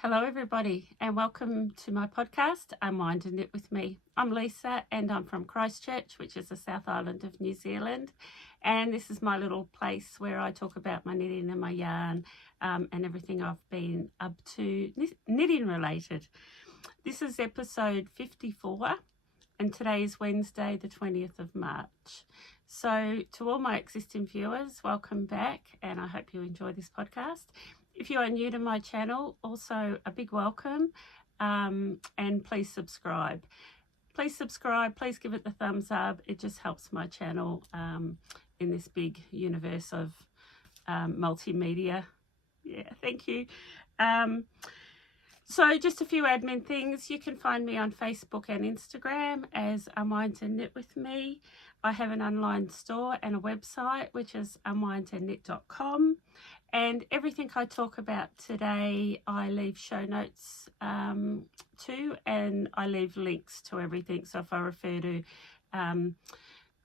Hello everybody and welcome to my podcast, Unwind and Knit with me. I'm Lisa and I'm from Christchurch, which is the South Island of New Zealand, and this is my little place where I talk about my knitting and my yarn and everything I've been up to knitting related. This is episode 54 and today is Wednesday the 20th of March. So to all my existing viewers, welcome back and I hope you enjoy this podcast. If you are new to my channel, also a big welcome and please subscribe. Please give it the thumbs up. It just helps my channel in this big universe of multimedia. Yeah, thank you. So just a few admin things. You can find me on Facebook and Instagram as Unwind and Knit with me. I have an online store and a website, which is unwindandknit.com. And everything I talk about today, I leave show notes to, and I leave links to everything. So if I refer to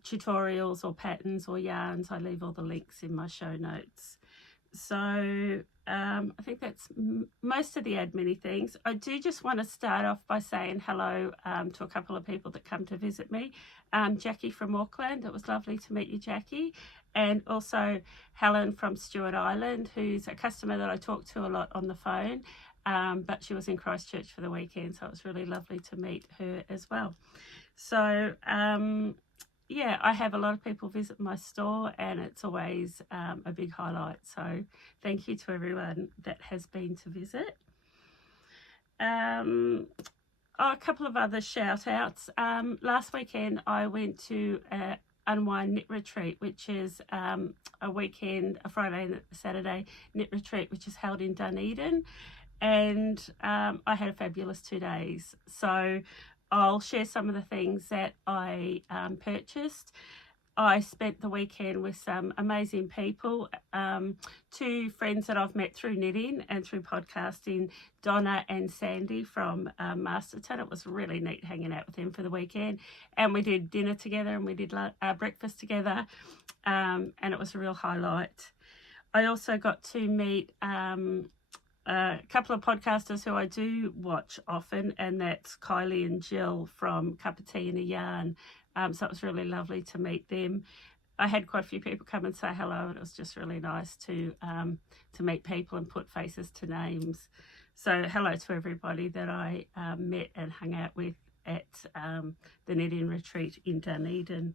tutorials or patterns or yarns, I leave all the links in my show notes. So I think that's most of the admin things. I do just want to start off by saying hello to a couple of people that come to visit me. Jackie from Auckland, it was lovely to meet you, Jackie. And also Helen from Stewart Island, who's a customer that I talk to a lot on the phone, but she was in Christchurch for the weekend, so it was really lovely to meet her as well. So yeah, I have a lot of people visit my store and it's always a big highlight. So thank you to everyone that has been to visit. A couple of other shout outs. Last weekend I went to Unwind Knit Retreat, which is a weekend, a Friday and Saturday knit retreat, which is held in Dunedin. And I had a fabulous 2 days. So I'll share some of the things that I purchased. I spent the weekend with some amazing people, 2 friends that I've met through knitting and through podcasting, Donna and Sandy from Masterton. It was really neat hanging out with them for the weekend. And we did dinner together and we did breakfast together, and it was a real highlight. I also got to meet a couple of podcasters who I do watch often, and that's Kylie and Jill from Cup of Tea and a Yarn. So it was really lovely to meet them. I had quite a few people come and say hello, and it was just really nice to meet people and put faces to names. So hello to everybody that I met and hung out with at the knitting retreat in Dunedin.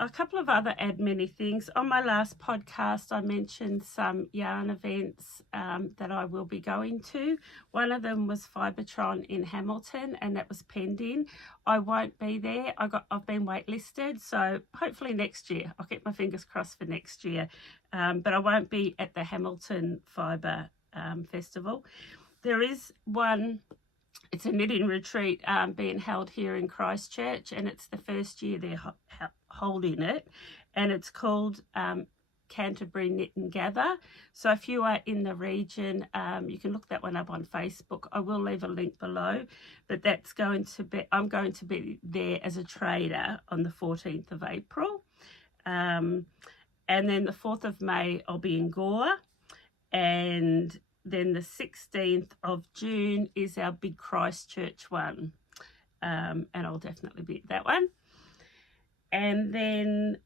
A couple of other admin things. On my last podcast, I mentioned some yarn events that I will be going to. One of them was Fibertron in Hamilton, and that was pending. I won't be there. I've been waitlisted, so hopefully next year. I'll get my fingers crossed for next year. But I won't be at the Hamilton Fibre Festival. There is one. It's a knitting retreat being held here in Christchurch, and it's the first year they're holding it, and it's called Canterbury Knit and Gather. So if you are in the region, you can look that one up on Facebook. I will leave a link below, but that's going to be, I'm going to be there as a trader on the 14th of April. And then the 4th of May, I'll be in Gore, and then the 16th of June is our big Christchurch one, and I'll definitely be at that one. And then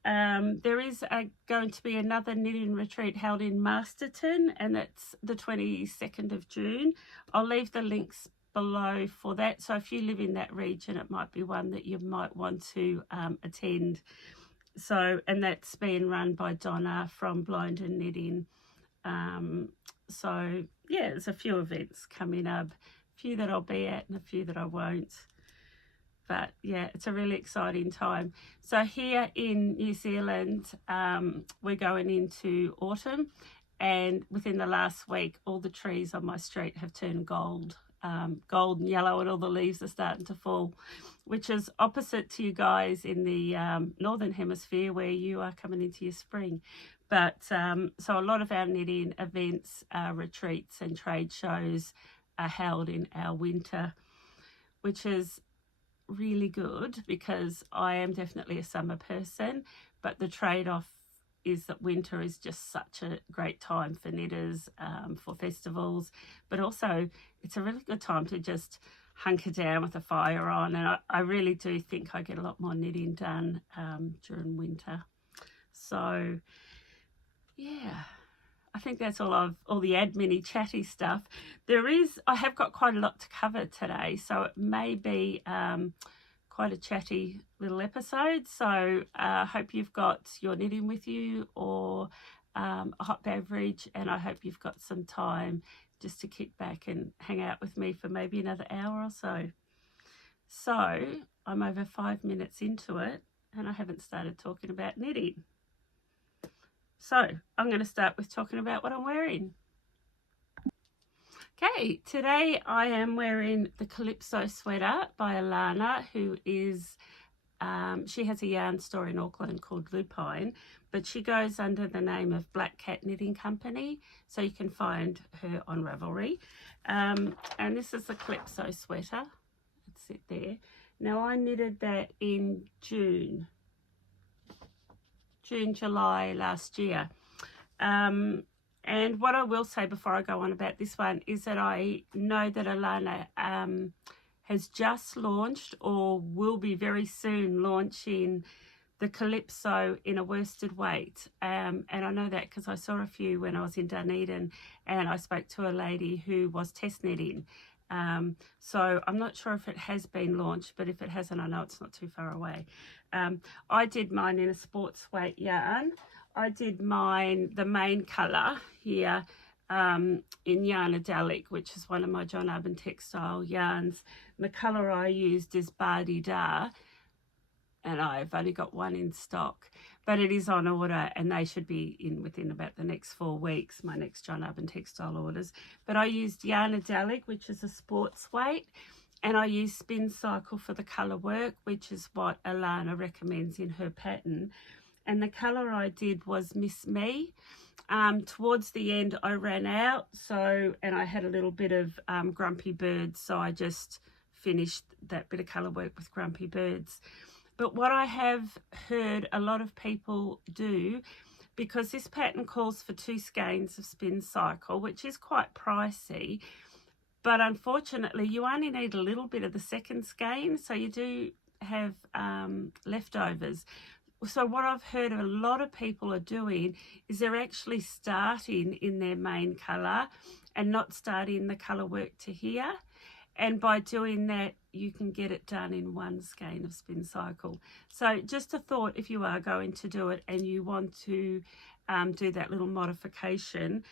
there is going to be another knitting retreat held in Masterton, and that's the 22nd of June. I'll leave the links below for that. So if you live in that region, it might be one that you might want to attend. So, and that's being run by Donna from Blind and Knitting. So yeah, there's a few events coming up, a few that I'll be at and a few that I won't. But yeah, it's a really exciting time. So here in New Zealand, we're going into autumn, and within the last week, all the trees on my street have turned gold and yellow, and all the leaves are starting to fall, which is opposite to you guys in the Northern Hemisphere where you are coming into your spring. But so a lot of our knitting events, retreats and trade shows are held in our winter, which is really good because I am definitely a summer person, but the trade-off is that winter is just such a great time for knitters, for festivals, but also it's a really good time to just hunker down with a fire on. And I really do think I get a lot more knitting done during winter. So yeah, I think that's all the admin-y chatty stuff. I have got quite a lot to cover today, so it may be quite a chatty little episode. So I hope you've got your knitting with you, or a hot beverage, and I hope you've got some time just to kick back and hang out with me for maybe another hour or so. So I'm over 5 minutes into it and I haven't started talking about knitting. So I'm going to start with talking about what I'm wearing. Okay, today I am wearing the Calypso sweater by Alana, who is, she has a yarn store in Auckland called Lupine, but she goes under the name of Black Cat Knitting Company, so you can find her on Ravelry. And this is the Calypso sweater. Let's sit there. Now I knitted that in June, July last year. And what I will say before I go on about this one is that I know that Alana has just launched, or will be very soon launching, the Calypso in a worsted weight. And I know that because I saw a few when I was in Dunedin, and I spoke to a lady who was test knitting. So I'm not sure if it has been launched, but if it hasn't, I know it's not too far away. I did mine in a sports weight yarn. I did mine, the main colour here, in Yarnadelic, which is one of my John Arbon textile yarns. And the colour I used is Bardi Da, and I've only got one in stock, but it is on order and they should be in within about the next 4 weeks, my next John Arbon textile orders. But I used Yarnadelic, which is a sports weight, and I used Spin Cycle for the Colorwork, which is what Alana recommends in her pattern. And the colour I did was Miss Me. Towards the end I ran out, and I had a little bit of Grumpy Birds, so I just finished that bit of colour work with Grumpy Birds. But what I have heard a lot of people do, because this pattern calls for 2 skeins of Spin Cycle, which is quite pricey, but unfortunately you only need a little bit of the second skein, so you do have leftovers. So what I've heard a lot of people are doing is they're actually starting in their main colour and not starting the colour work to here. And by doing that, you can get it done in 1 skein of Spin Cycle. So just a thought, if you are going to do it and you want to do that little modification.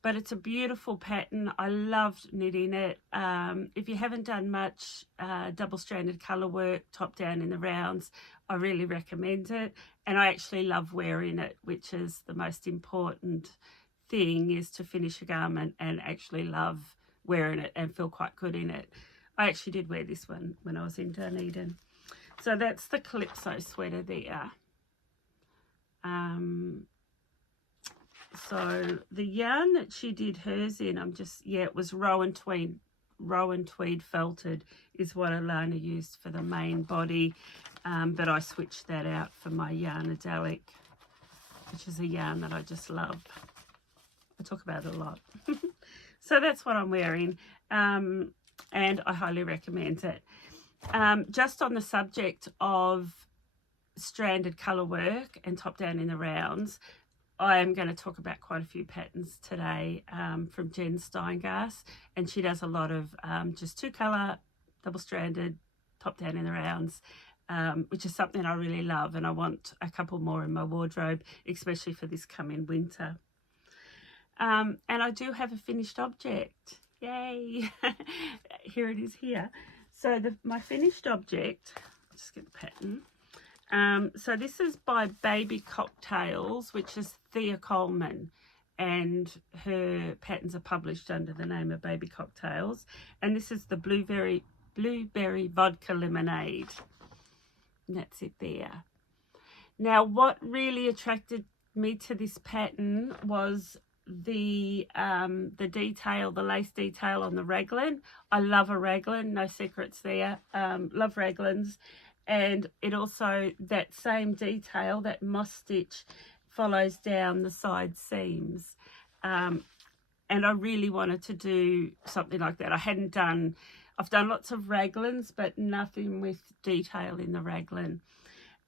But it's a beautiful pattern. I loved knitting it. If you haven't done much double-stranded colour work, top down in the rounds, I really recommend it. And I actually love wearing it, which is the most important thing, is to finish a garment and actually love wearing it and feel quite good in it. I actually did wear this one when I was in Dunedin. So that's the Calypso sweater there. So the yarn that she did hers in, it was Rowan Tweed felted is what Alana used for the main body, but I switched that out for my Yarnadelic, which is a yarn that I just love. I talk about it a lot. So that's what I'm wearing, and I highly recommend it. Just on the subject of stranded colour work and top down in the rounds, I am going to talk about quite a few patterns today from Jen Steingass, and she does a lot of just 2 colour, double-stranded, top down in the rounds, which is something I really love, and I want a couple more in my wardrobe, especially for this coming winter. And I do have a finished object. Yay! Here it is here. So my finished object, I'll just get the pattern. So this is by Baby Cocktails, which is Thea Colman, and her patterns are published under the name of Baby Cocktails. And this is the blueberry vodka lemonade, and that's it there. Now, what really attracted me to this pattern was the detail, the lace detail on the raglan. I love a raglan, no secrets there. Love raglans. And it also, that same detail, that moss stitch follows down the side seams. And I really wanted to do something like that. I've done lots of raglans, but nothing with detail in the raglan.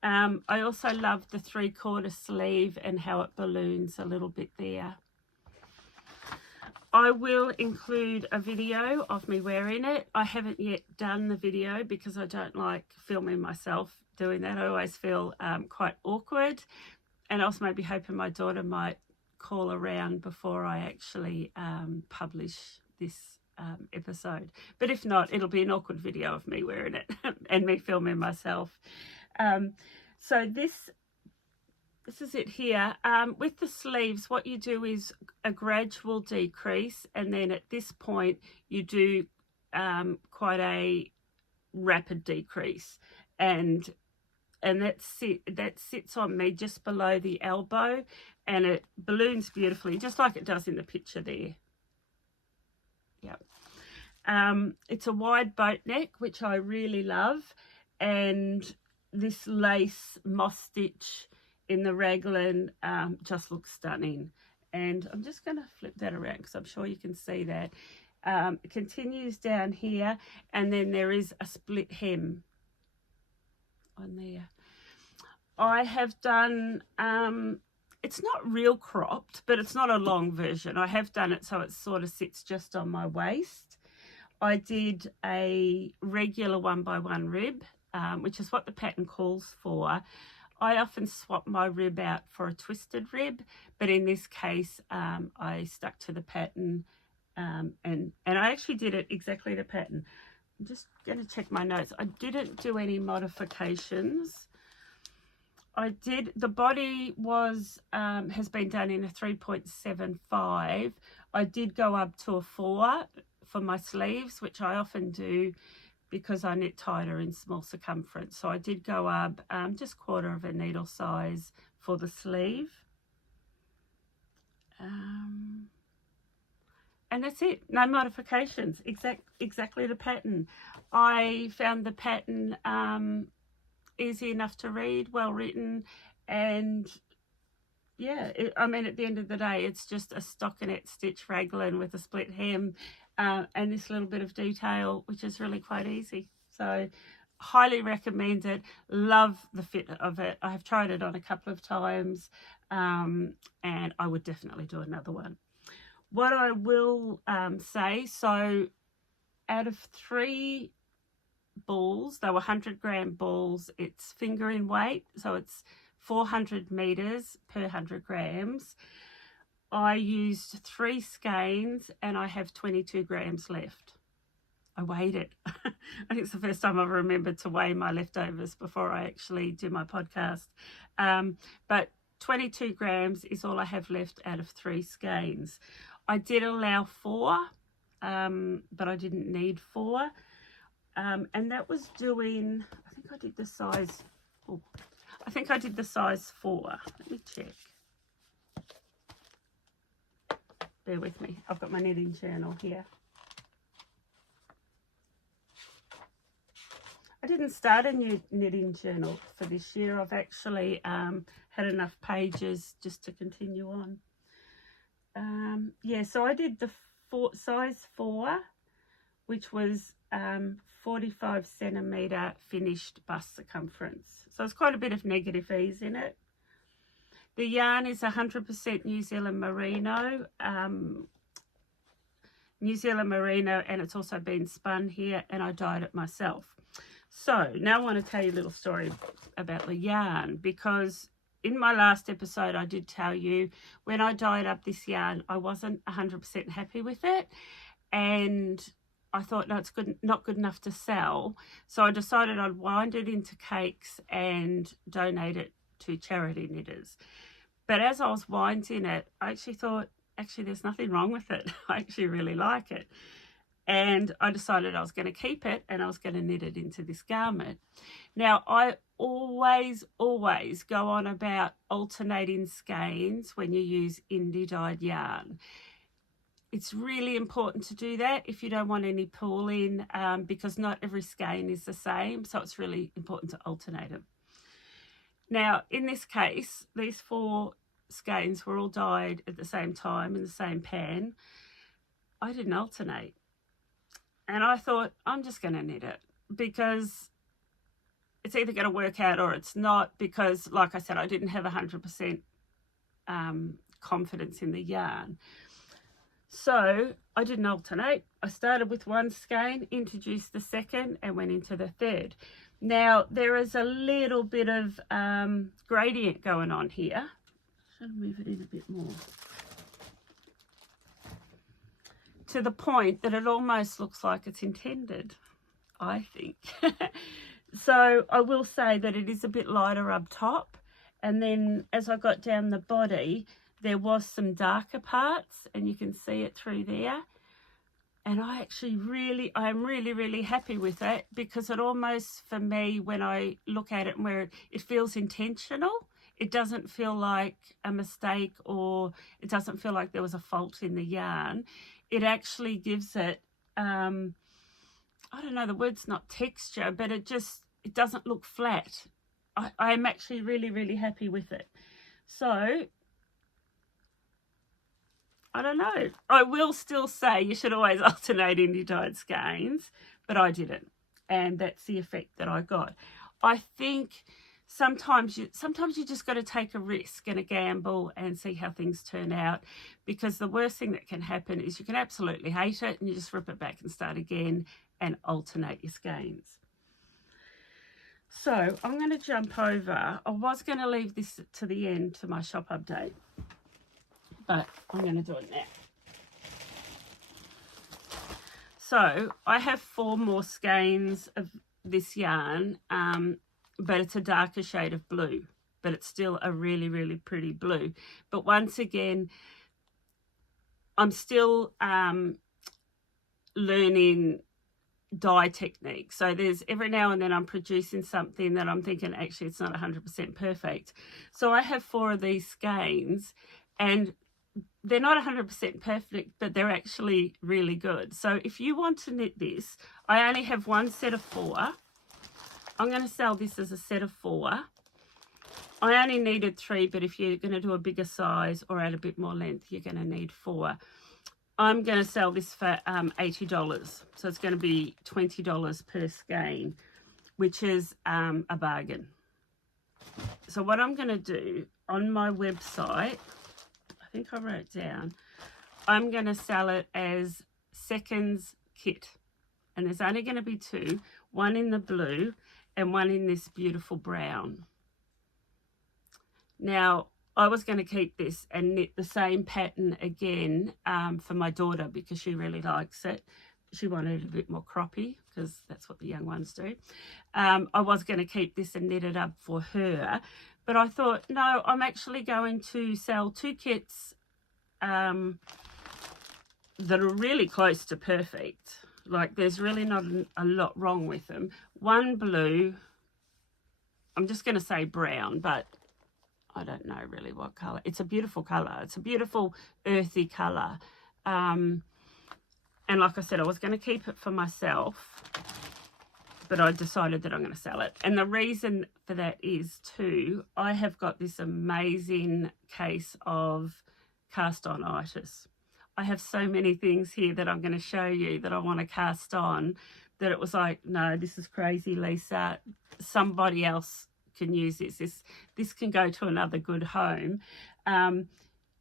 I also love the 3/4 sleeve and how it balloons a little bit there. I will include a video of me wearing it. I haven't yet done the video because I don't like filming myself doing that. I always feel quite awkward, and I also maybe hoping my daughter might call around before I actually publish this episode. But if not, it'll be an awkward video of me wearing it and me filming myself. So this is it here. With the sleeves, what you do is a gradual decrease, and then at this point you do quite a rapid decrease, and that sits on me just below the elbow, and it balloons beautifully, just like it does in the picture there. Yep. It's a wide boat neck, which I really love, and this lace moss stitch in the raglan just looks stunning. And I'm just going to flip that around because I'm sure you can see that. It continues down here, and then there is a split hem on there. I have done, it's not real cropped, but it's not a long version. I have done it so it sort of sits just on my waist. I did a regular 1x1 rib, which is what the pattern calls for. I often swap my rib out for a twisted rib, but in this case, I stuck to the pattern, and I actually did it exactly the pattern. I'm just going to check my notes. I didn't do any modifications. The body was has been done in a 3.75. I did go up to a 4 for my sleeves, which I often do because I knit tighter in small circumference. So I did go up just 1/4 of a needle size for the sleeve. And that's it. No modifications. Exactly the pattern. I found the pattern easy enough to read, well written, and yeah, I mean, at the end of the day, it's just a stockinette stitch raglan with a split hem and this little bit of detail, which is really quite easy. So highly recommend it. Love the fit of it. I have tried it on a couple of times, and I would definitely do another one. What I will say, so out of 3 balls, they were 100-gram balls. It's finger in weight, so it's 400 meters per 100 grams. I used 3 skeins and I have 22 grams left. I weighed it. I think it's the first time I've remembered to weigh my leftovers before I actually do my podcast. But 22 grams is all I have left out of 3 skeins. I did allow 4, but I didn't need 4. And that was doing, I think I did the size, I think I did the size 4. Let me check. Bear with me. I've got my knitting journal here. I didn't start a new knitting journal for this year. I've actually had enough pages just to continue on. Yeah, so I did the size 4, which was 45 centimetre finished bust circumference. So it's quite a bit of negative ease in it. The yarn is 100% New Zealand Merino. New Zealand Merino, and it's also been spun here, and I dyed it myself. So now I want to tell you a little story about the yarn, because in my last episode I did tell you when I dyed up this yarn I wasn't 100% happy with it, and I thought, no, it's not good enough to sell. So I decided I'd wind it into cakes and donate it to charity knitters. But as I was winding it, I actually thought, there's nothing wrong with it. I actually really like it. And I decided I was going to keep it and I was going to knit it into this garment. Now, I always go on about alternating skeins when you use indie dyed yarn. It's really important to do that if you don't want any pooling, because not every skein is the same. So it's really important to alternate them. Now, in this case, these 4 skeins were all dyed at the same time in the same pan, I didn't alternate. And I thought, I'm just going to knit it because it's either going to work out or it's not, because like I said, I didn't have 100% confidence in the yarn. So I didn't alternate. I started with one skein, introduced the second, and went into the third. Now there is a little bit of gradient going on here. Should move it in a bit more, to the point that it almost looks like it's intended, I think. So I will say that it is a bit lighter up top, and then as I got down the body, there was some darker parts, and you can see it through there. And I actually I'm really happy with it, because it almost, for me, when I look at it and where it feels intentional, it doesn't feel like a mistake, or it doesn't feel like there was a fault in the yarn. It actually gives it, I don't know, the word's not texture, but it doesn't look flat. I'm actually really happy with it. So I don't know. I will still say you should always alternate in your dyed skeins, but I didn't. And that's the effect that I got. I think sometimes you just got to take a risk and a gamble and see how things turn out, because the worst thing that can happen is you can absolutely hate it and you just rip it back and start again and alternate your skeins. So I'm going to jump over. I was going to leave this to the end to my shop update, but I'm going to do it now. So I have 4 more skeins of this yarn, but it's a darker shade of blue, but it's still a really pretty blue. But once again, I'm still learning dye technique. So there's every now and then I'm producing something that I'm thinking, actually, it's not 100% perfect. So I have 4 of these skeins, and they're not 100% perfect, but they're actually really good. So if you want to knit this, I only have one set of 4. I'm going to sell this as a set of 4. I only needed 3, but if you're going to do a bigger size or add a bit more length, you're going to need 4. I'm going to sell this for $80. So it's going to be $20 per skein, which is a bargain. So what I'm going to do on my website, I think I wrote it down, I'm going to sell it as seconds kit. And there's only going to be 2, one in the blue and one in this beautiful brown. Now, I was going to keep this and knit the same pattern again for my daughter, because she really likes it. She wanted it a bit more croppy, because that's what the young ones do. I was going to keep this and knit it up for her, but I thought, no, I'm actually going to sell 2 kits that are really close to perfect. Like, there's really not a lot wrong with them. One blue, I'm just going to say brown, but I don't know really what colour. It's a beautiful colour. It's a beautiful earthy colour. And like I said, I was going to keep it for myself, but I decided that I'm going to sell it. And the reason for that is, too, I have got this amazing case of cast-on itis. I have so many things here that I'm going to show you that I want to cast on, that it was like, no, this is crazy, Lisa. Somebody else can use this. This can go to another good home.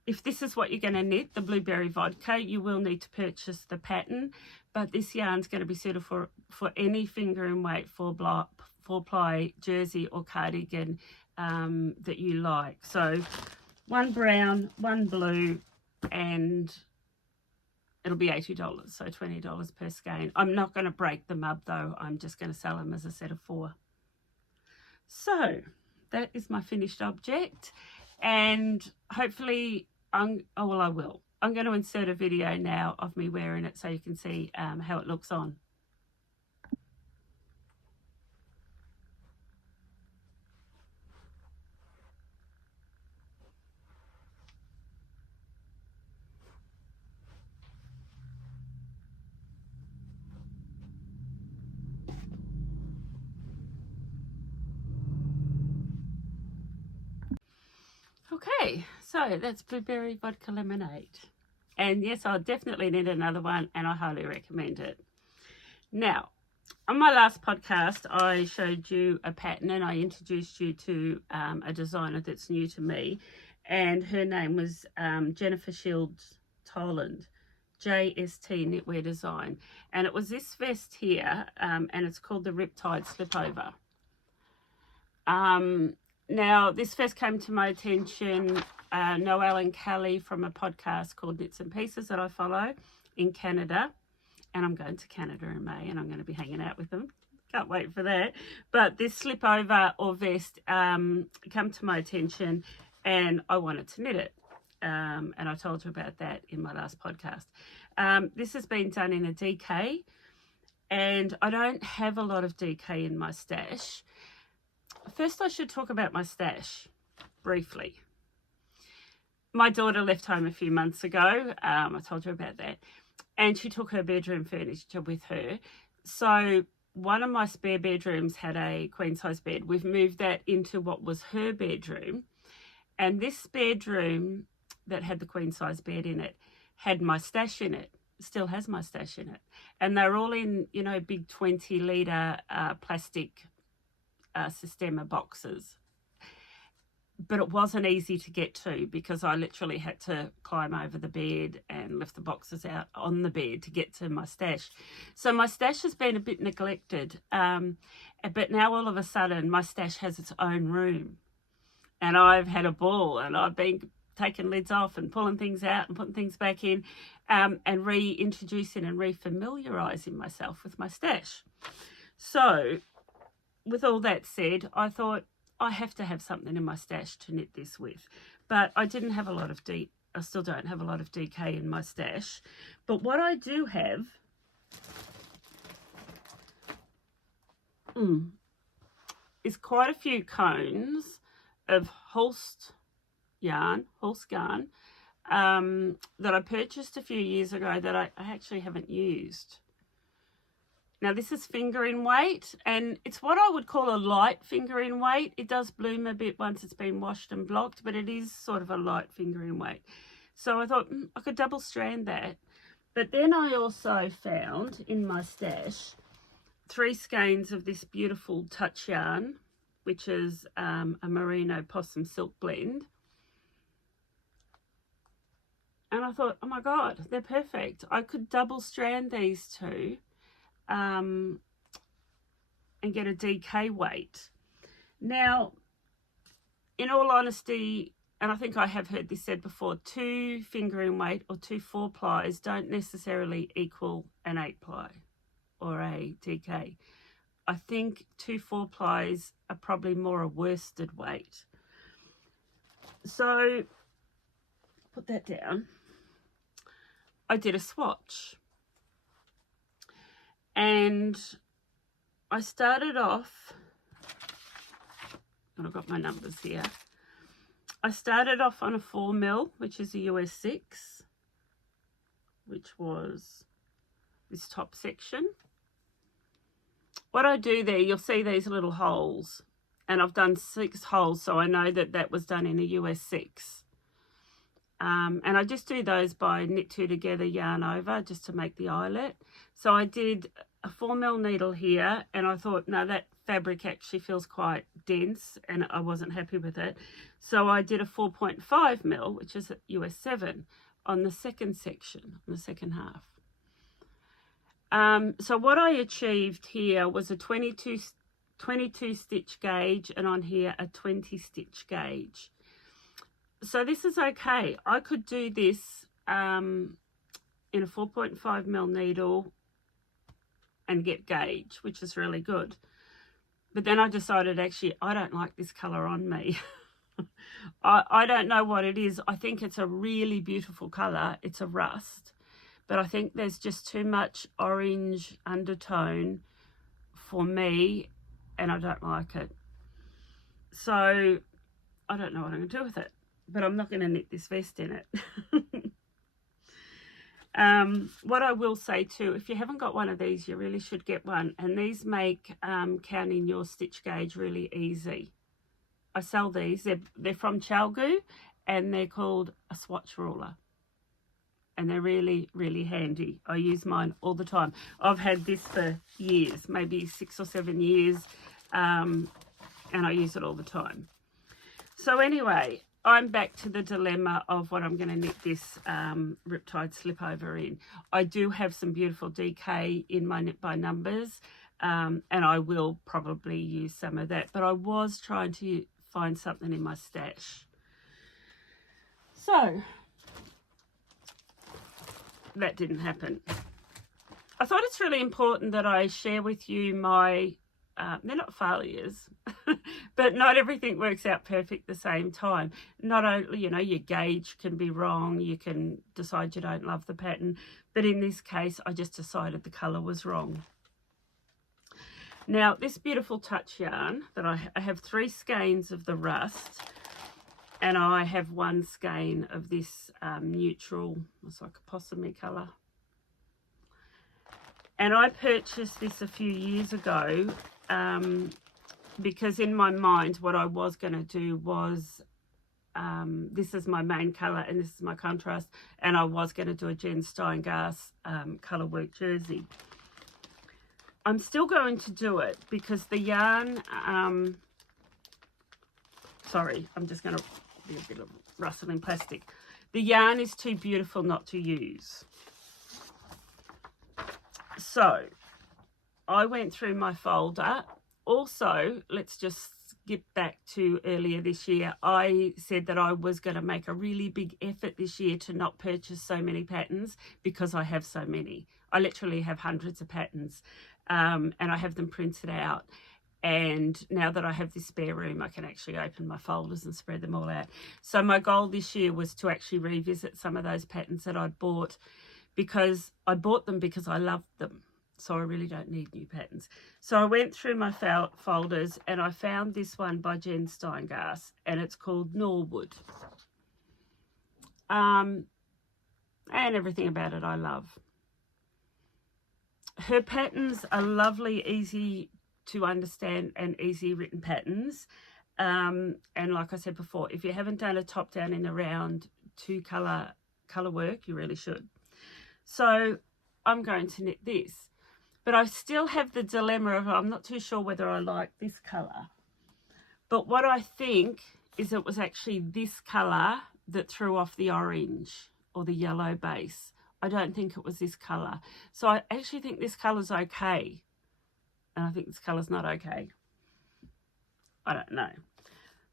If this is what you're going to knit, the blueberry vodka, you will need to purchase the pattern, but this yarn's going to be suitable for any finger and weight 4-ply jersey or cardigan that you like. So one brown, one blue, and it'll be $80, so $20 per skein. I'm not going to break them up though. I'm just going to sell them as a set of 4. So that is my finished object, and hopefully I will. I'm going to insert a video now of me wearing it so you can see how it looks on. Okay, So that's blueberry vodka lemonade. And yes, I'll definitely knit another one, and I highly recommend it. Now, on my last podcast, I showed you a pattern and I introduced you to a designer that's new to me. And her name was Jennifer Shields Toland, JST Knitwear Design. And it was this vest here, and it's called the Riptide Slipover. Now, this vest came to my attention, Noelle and Kelly from a podcast called Knits and Pieces that I follow in Canada. And I'm going to Canada in May, and I'm going to be hanging out with them. Can't wait for that. But this slipover or vest come to my attention, and I wanted to knit it. And I told you about that in my last podcast. This has been done in a DK, and I don't have a lot of DK in my stash. First, I should talk about my stash briefly. My daughter left home a few months ago. I told you about that. And she took her bedroom furniture with her. So one of my spare bedrooms had a queen size bed. We've moved that into what was her bedroom. And this bedroom that had the queen size bed in it had my stash in it. Still has my stash in it. And they're all in, you know, big 20-litre plastic Systema boxes. But it wasn't easy to get to because I literally had to climb over the bed and lift the boxes out on the bed to get to my stash. So my stash has been a bit neglected. But now all of a sudden my stash has its own room. And I've had a ball, and I've been taking lids off and pulling things out and putting things back in, and reintroducing and refamiliarising myself with my stash. So with all that said, I thought, I have to have something in my stash to knit this with. But I didn't have a lot of I still don't have a lot of DK in my stash. But what I do have is quite a few cones of Holst yarn, that I purchased a few years ago that I actually haven't used. Now, this is fingering weight, and it's what I would call a light fingering weight. It does bloom a bit once it's been washed and blocked, but it is sort of a light fingering weight. So I thought I could double strand that. But then I also found in my stash 3 skeins of this beautiful touch yarn, which is a Merino possum silk blend. And I thought, oh my God, they're perfect. I could double strand these two. And get a DK weight. Now, in all honesty, and I think I have heard this said before, 2 fingering weight or 2 4-plies don't necessarily equal an 8-ply or a DK. I think 2 4-plies are probably more a worsted weight. So, put that down. I did a swatch. And I started off, and I've got my numbers here. I started off on a 4mm, which is a US 6, which was this top section. What I do there, you'll see these little holes, and I've done 6 holes, so I know that that was done in a US 6. And I just do those by knit 2 together, yarn over, just to make the eyelet. So I did a 4mm needle here, and I thought, no, that fabric actually feels quite dense, and I wasn't happy with it. So I did a 4.5mm, which is a US 7, on the second section, on the second half. So what I achieved here was a 22 stitch gauge, and on here a 20 stitch gauge. So this is okay. I could do this in a 4.5mm needle and get gauge, which is really good. But then I decided, actually, I don't like this colour on me. I don't know what it is. I think it's a really beautiful colour. It's a rust. But I think there's just too much orange undertone for me, and I don't like it. So I don't know what I'm going to do with it. But I'm not going to knit this vest in it. What I will say too, if you haven't got one of these, you really should get one. And these make counting your stitch gauge really easy. I sell these. They're from Chalgu, and they're called a swatch ruler. And they're really, really handy. I use mine all the time. I've had this for years, maybe 6 or 7 years, and I use it all the time. So anyway, I'm back to the dilemma of what I'm going to knit this Riptide slipover in. I do have some beautiful DK in my knit by numbers, and I will probably use some of that. But I was trying to find something in my stash. So that didn't happen. I thought it's really important that I share with you my, they're not failures, but not everything works out perfect at the same time. Not only, you know, your gauge can be wrong, you can decide you don't love the pattern, but in this case, I just decided the colour was wrong. Now, this beautiful touch yarn that I have 3 skeins of the rust, and I have 1 skein of this neutral, it's like a possumy colour. And I purchased this a few years ago because in my mind what I was going to do was, this is my main colour and this is my contrast, and I was going to do a Jen Steingass Colorwork jersey. I'm still going to do it because the yarn, sorry, I'm just going to be a bit of rustling plastic. The yarn is too beautiful not to use. So I went through my folder. Also, let's just skip back to earlier this year. I said that I was going to make a really big effort this year to not purchase so many patterns because I have so many. I literally have hundreds of patterns, and I have them printed out. And now that I have this spare room, I can actually open my folders and spread them all out. So my goal this year was to actually revisit some of those patterns that I'd bought, because I bought them because I loved them. So I really don't need new patterns. So I went through my folders and I found this one by Jen Steingass, and it's called Norwood. And everything about it I love. Her patterns are lovely, easy to understand and easy written patterns, and like I said before, if you haven't done a top down and around 2 color work, you really should. So I'm going to knit this, but I still have the dilemma of I'm not too sure whether I like this color, but what I think is it was actually this color that threw off the orange or the yellow base. I don't think it was this color, so I actually think this color's okay. And I think this colour's not okay. I don't know.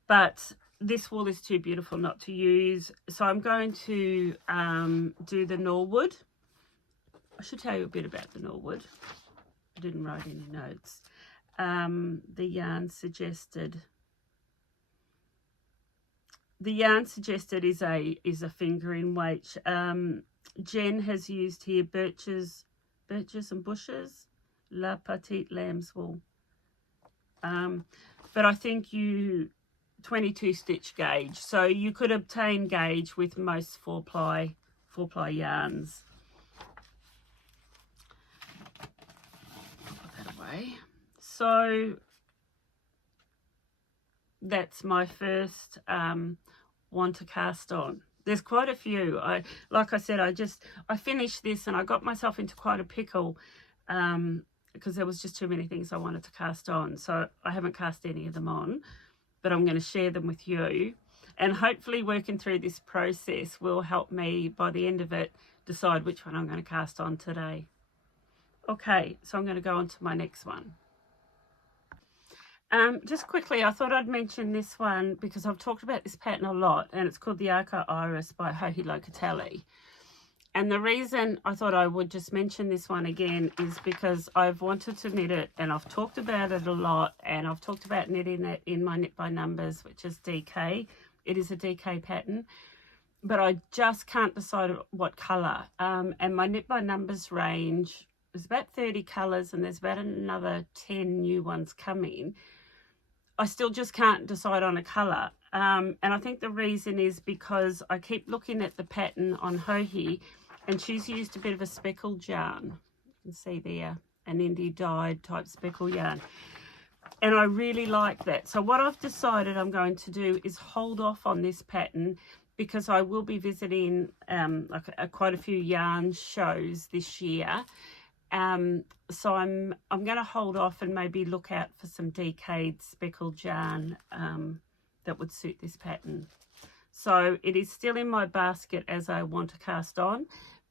But this wool is too beautiful not to use. So I'm going to do the Norwood. I should tell you a bit about the Norwood. I didn't write any notes. The yarn suggested is a fingering weight. Jen has used here birches and bushes. La Petite Lamb's wool, but I think 22 stitch gauge, so you could obtain gauge with most 4-ply yarns. I'll put that away. So that's my first one to cast on. There's quite a few. Like I said, I finished this and I got myself into quite a pickle because there was just too many things I wanted to cast on. So I haven't cast any of them on, but I'm going to share them with you. And hopefully working through this process will help me, by the end of it, decide which one I'm going to cast on today. Okay, so I'm going to go on to my next one. Just quickly, I thought I'd mention this one because I've talked about this pattern a lot, and it's called the Arco Iris by Locatelli. And the reason I thought I would just mention this one again is because I've wanted to knit it, and I've talked about it a lot, and I've talked about knitting it in my Knit by Numbers, which is DK. It is a DK pattern, but I just can't decide what colour. And my Knit by Numbers range is about 30 colours, and there's about another 10 new ones coming. I still just can't decide on a colour. And I think the reason is because I keep looking at the pattern on Joji, and she's used a bit of a speckled yarn. You can see there, an indie dyed type speckle yarn. And I really like that. So what I've decided I'm going to do is hold off on this pattern because I will be visiting quite a few yarn shows this year. So I'm going to hold off and maybe look out for some decayed speckled yarn that would suit this pattern. So it is still in my basket as I want to cast on,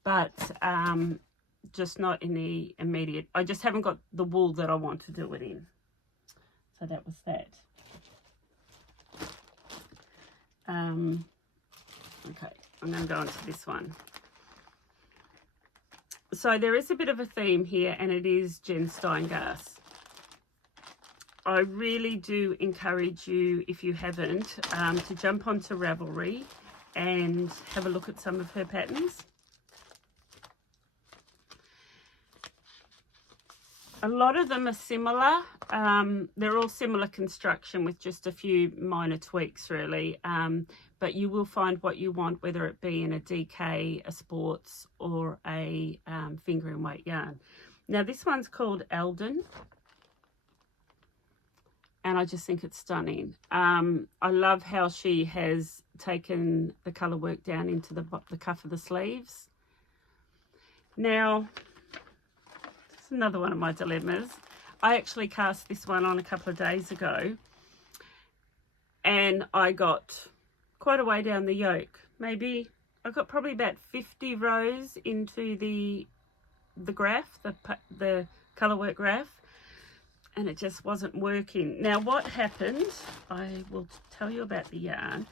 but just not in the immediate. I just haven't got the wool that I want to do it in. So that was that. Okay, I'm going to go on to this one. So there is a bit of a theme here, and it is Jen Steingass. I really do encourage you, if you haven't, to jump onto Ravelry and have a look at some of her patterns. A lot of them are similar. They're all similar construction with just a few minor tweaks, really. But you will find what you want, whether it be in a DK, a sports, or a finger and weight yarn. Now, this one's called Alden, and I just think it's stunning. I love how she has taken the colour work down into the cuff of the sleeves. Now, it's another one of my dilemmas. I actually cast this one on a couple of days ago, and I got quite a way down the yoke. Maybe I got probably about 50 rows into the graph, the colourwork graph, and it just wasn't working. Now, what happened, I will tell you about the yarn.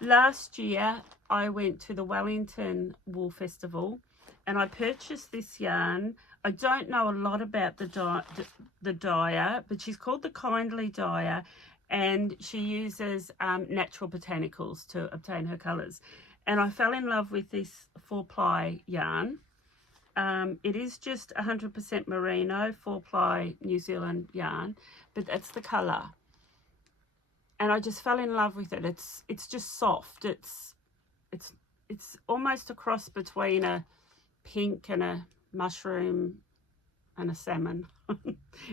Last year, I went to the Wellington Wool Festival, and I purchased this yarn. I don't know a lot about the dyer, but she's called the Kindly Dyer, and she uses natural botanicals to obtain her colours. And I fell in love with this 4-ply yarn. It is just 100% merino, 4-ply New Zealand yarn, but that's the colour. And I just fell in love with it. It's just soft. It's almost a cross between a pink and a mushroom and a salmon.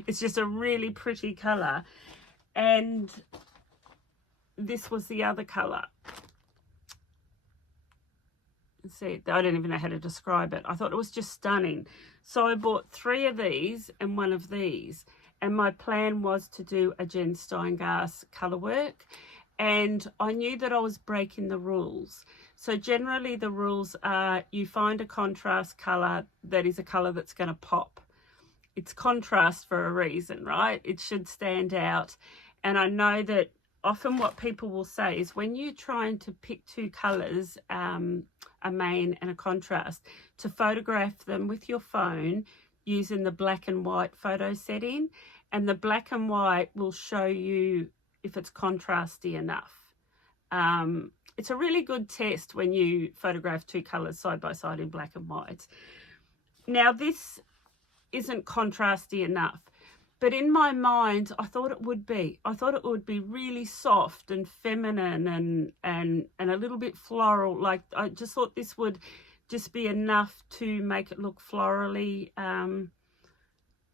It's just a really pretty colour. And this was the other colour. See, I don't even know how to describe it. I thought it was just stunning. So I bought 3 of these and 1 of these. And my plan was to do a Jen Steingass colour work. And I knew that I was breaking the rules. So generally the rules are you find a contrast colour that is a colour that's going to pop. It's contrast for a reason, right? It should stand out. And I know that often what people will say is when you're trying to pick 2 colours, a main and a contrast, to photograph them with your phone using the black and white photo setting, and the black and white will show you if it's contrasty enough. It's a really good test when you photograph 2 colours side by side in black and white. Now, this isn't contrasty enough, but in my mind, I thought it would be. I thought it would be really soft and feminine and a little bit floral. Like, I just thought this would just be enough to make it look florally. And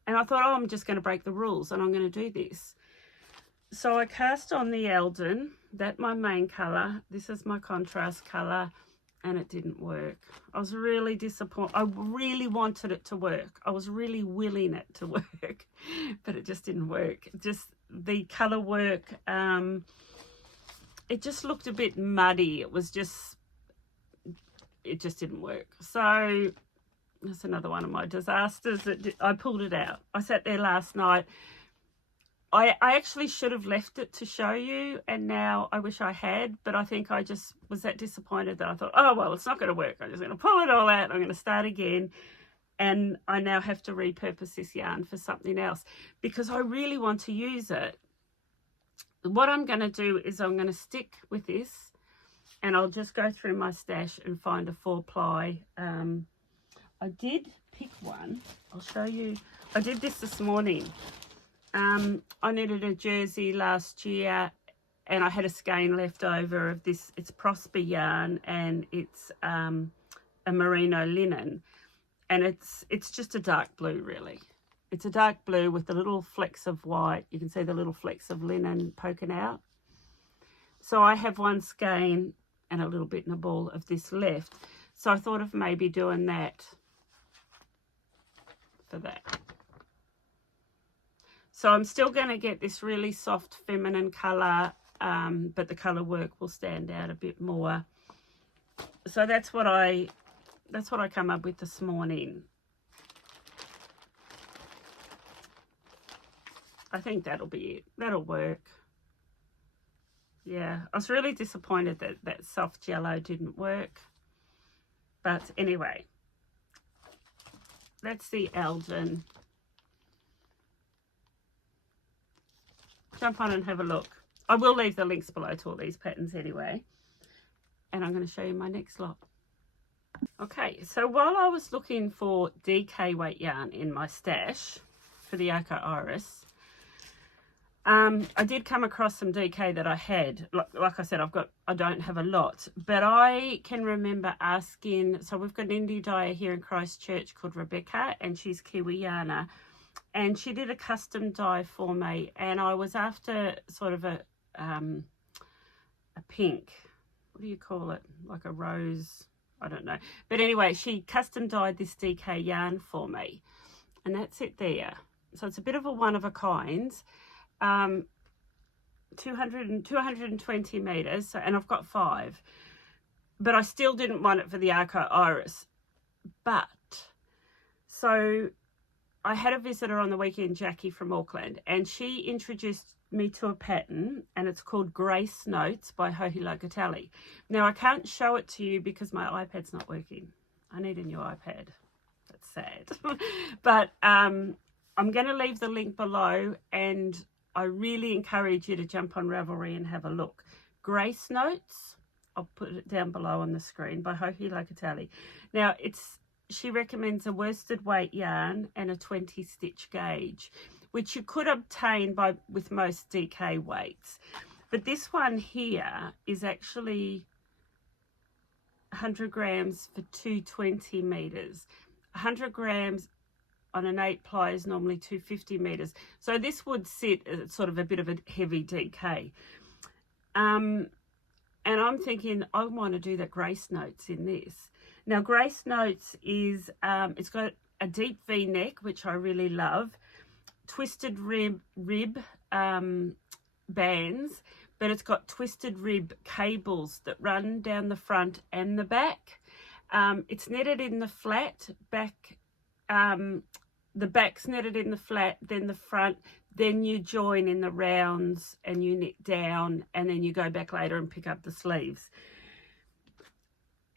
I thought, oh, I'm just going to break the rules and I'm going to do this. So I cast on the Alden, that's my main colour. This is my contrast colour, and it didn't work. I was really disappointed. I really wanted it to work. I was really willing it to work, but it just didn't work. Just the colour work, it just looked a bit muddy. It just didn't work. So that's another one of my disasters. I pulled it out. I sat there last night. I actually should have left it to show you, and now I wish I had, but I think I just was that disappointed that I thought, oh, well, it's not going to work. I'm just going to pull it all out. I'm going to start again. And I now have to repurpose this yarn for something else because I really want to use it. What I'm going to do is I'm going to stick with this, and I'll just go through my stash and find a 4-ply. I did pick one. I'll show you. I did this morning. I knitted a jersey last year, and I had a skein left over of this. It's Prosper yarn, and it's a merino linen, and it's just a dark blue, really. It's a dark blue with the little flecks of white. You can see the little flecks of linen poking out. So I have one skein and a little bit in a ball of this left. So I thought of maybe doing that for that. So I'm still going to get this really soft feminine colour, but the colour work will stand out a bit more. So that's what I come up with this morning. I think that'll be it. That'll work. Yeah, I was really disappointed that that soft yellow didn't work. But anyway, that's the Alden. Jump on and have a look. I will leave the links below to all these patterns anyway. And I'm going to show you my next lot. Okay, so while I was looking for DK weight yarn in my stash for the Arco Iris, I did come across some DK that I had. Like I said, I don't have a lot, but I can remember asking, so we've got an indie dyer here in Christchurch called Rebecca, and she's Kiwi yarner, and she did a custom dye for me, and I was after sort of a pink, what do you call it, like a rose, I don't know, but anyway, she custom dyed this DK yarn for me, and that's it there. So it's a bit of a one of a kind. 220 meters, so, and I've got 5, but I still didn't want it for the Arco Iris. But so I had a visitor on the weekend, Jackie from Auckland, and she introduced me to a pattern, and it's called Grace Notes by Locatelli. Now I can't show it to you because my iPad's not working. I need a new iPad. That's sad. But I'm going to leave the link below, and I really encourage you to jump on Ravelry and have a look. Grace Notes, I'll put it down below on the screen, by Locatelli. Now, she recommends a worsted weight yarn and a 20 stitch gauge, which you could obtain with most DK weights. But this one here is actually 100 grams for 220 meters. 100 grams on an 8 ply is normally 250 meters. So this would sit at sort of a bit of a heavy DK. And I'm thinking I want to do the Grace Notes in this. Now Grace Notes is, it's got a deep V neck, which I really love, twisted rib bands, but it's got twisted rib cables that run down the front and the back. It's knitted in the flat back. The back's knitted in the flat, then the front, then you join in the rounds and you knit down, and then you go back later and pick up the sleeves.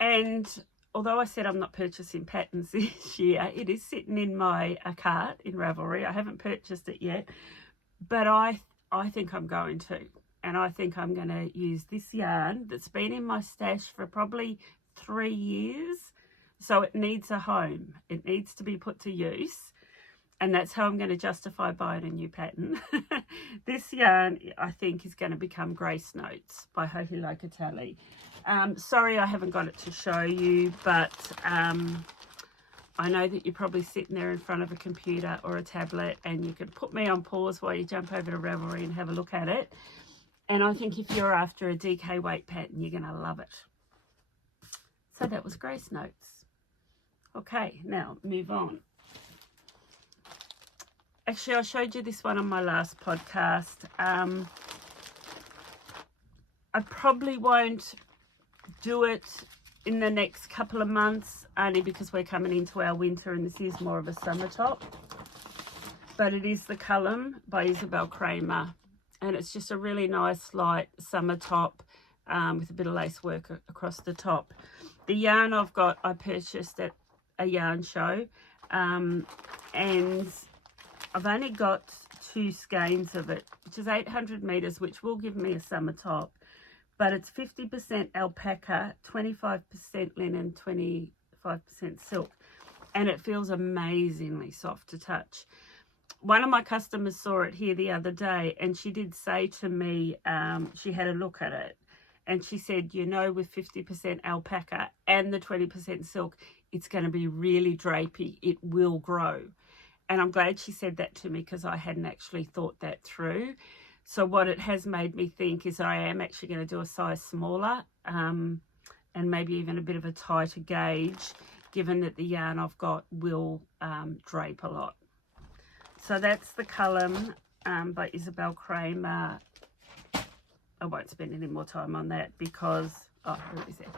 And although I said I'm not purchasing patterns this year, it is sitting in my cart in Ravelry. I haven't purchased it yet, but I think I'm going to. And I think I'm going to use this yarn that's been in my stash for probably 3 years. So it needs a home. It needs to be put to use. And that's how I'm going to justify buying a new pattern. This yarn, I think, is going to become Grace Notes by Locatelli. Sorry I haven't got it to show you, but I know that you're probably sitting there in front of a computer or a tablet, and you can put me on pause while you jump over to Ravelry and have a look at it. And I think if you're after a DK weight pattern, you're going to love it. So that was Grace Notes. Okay, now move on. Actually, I showed you this one on my last podcast. I probably won't do it in the next couple of months, only because we're coming into our winter and this is more of a summer top. But it is the Cullum by Isabell Kraemer, and it's just a really nice light summer top with a bit of lace work across the top. The yarn I've got, I purchased at a yarn show, and I've only got 2 skeins of it, which is 800 meters, which will give me a summer top. But it's 50% alpaca, 25% linen, 25% silk. And it feels amazingly soft to touch. One of my customers saw it here the other day, and she did say to me, she had a look at it, and she said, you know, with 50% alpaca and the 20% silk, it's going to be really drapey. It will grow. And I'm glad she said that to me, because I hadn't actually thought that through. So what it has made me think is I am actually going to do a size smaller and maybe even a bit of a tighter gauge, given that the yarn I've got will drape a lot. So that's the Cullum by Isabell Kraemer. I won't spend any more time on that because, oh, where is it?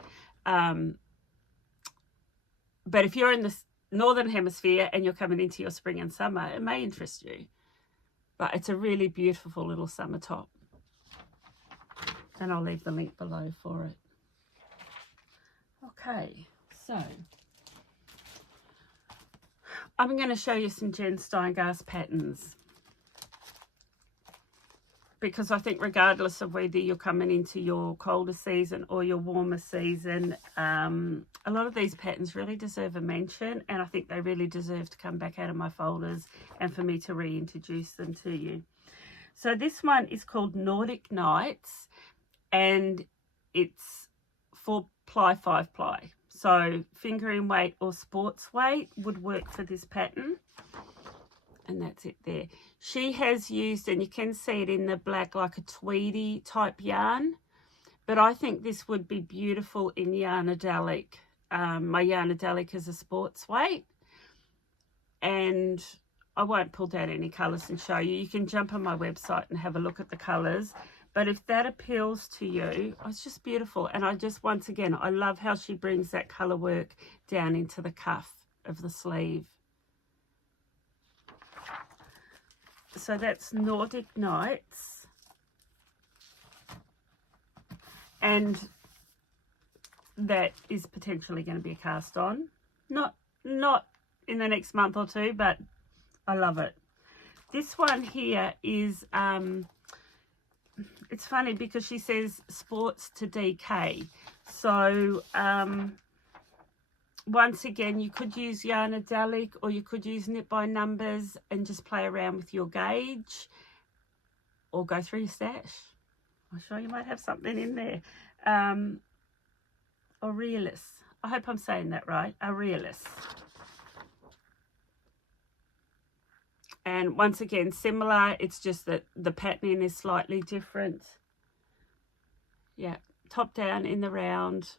But if you're in the Northern Hemisphere and you're coming into your spring and summer, it may interest you. But it's a really beautiful little summer top. And I'll leave the link below for it. Okay, so I'm going to show you some Jen Steingass patterns, because I think regardless of whether you're coming into your colder season or your warmer season, a lot of these patterns really deserve a mention, and I think they really deserve to come back out of my folders and for me to reintroduce them to you. So this one is called Nordic Nights, and it's 4-ply, 5-ply. So fingering weight or sports weight would work for this pattern. And that's it there. She has used, and you can see it in the black, like a tweedy type yarn. But I think this would be beautiful in Yarnadelic. My Yarnadelic is a sports weight. And I won't pull down any colours and show you. You can jump on my website and have a look at the colours. But if that appeals to you, oh, it's just beautiful. And I just, once again, I love how she brings that colour work down into the cuff of the sleeve. So that's Nordic Nights. And that is potentially going to be a cast on. Not in the next month or two, but I love it. This one here is, it's funny because she says sports to DK. So, once again, you could use Yarnadelic or you could use Knit by Numbers and just play around with your gauge, or go through your stash. I'm sure you might have something in there. Aurealis. I hope I'm saying that right. Aurealis. And once again, similar. It's just that the patterning is slightly different. Yeah, top down in the round.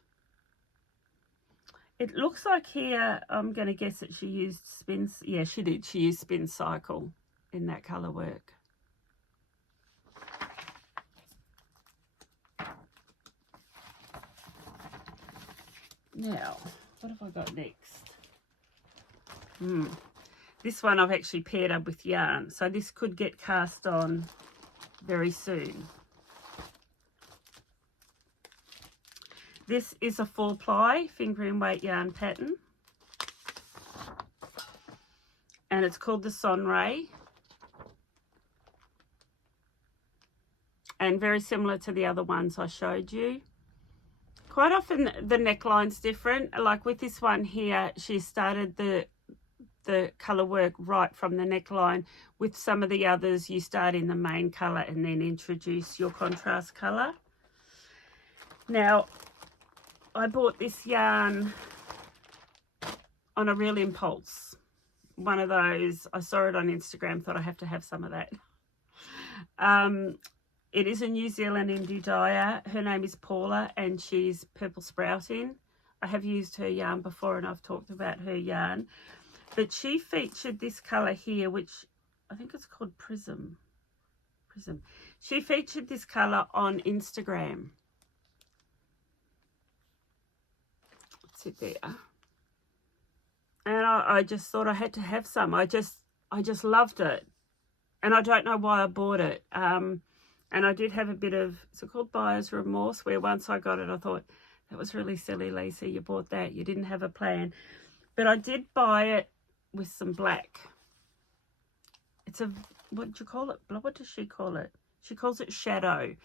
It looks like here, I'm going to guess that she used spin. Yeah, she did. She used Spin Cycle in that colour work. Now, what have I got next? This one I've actually paired up with yarn. So this could get cast on very soon. This is a 4-ply fingering weight yarn pattern, and it's called the Sonrae, and very similar to the other ones I showed you. Quite often the neckline's different. Like with this one here, she started the colour work right from the neckline. With some of the others, you start in the main colour and then introduce your contrast colour. Now, I bought this yarn on a real impulse. One of those, I saw it on Instagram, thought I have to have some of that. It is a New Zealand indie dyer. Her name is Paula and she's Purple Sprouting. I have used her yarn before and I've talked about her yarn. But she featured this colour here, which I think it's called Prism. She featured this colour on Instagram. Sit there, and I just thought I had to have some. I just loved it, and I don't know why I bought it. And I did have a bit of, is it called buyer's remorse, where once I got it I thought, that was really silly, Lisa, you bought that, you didn't have a plan. But I did buy it with some black. It's a, what do you call it? What does she call it? She calls it shadow.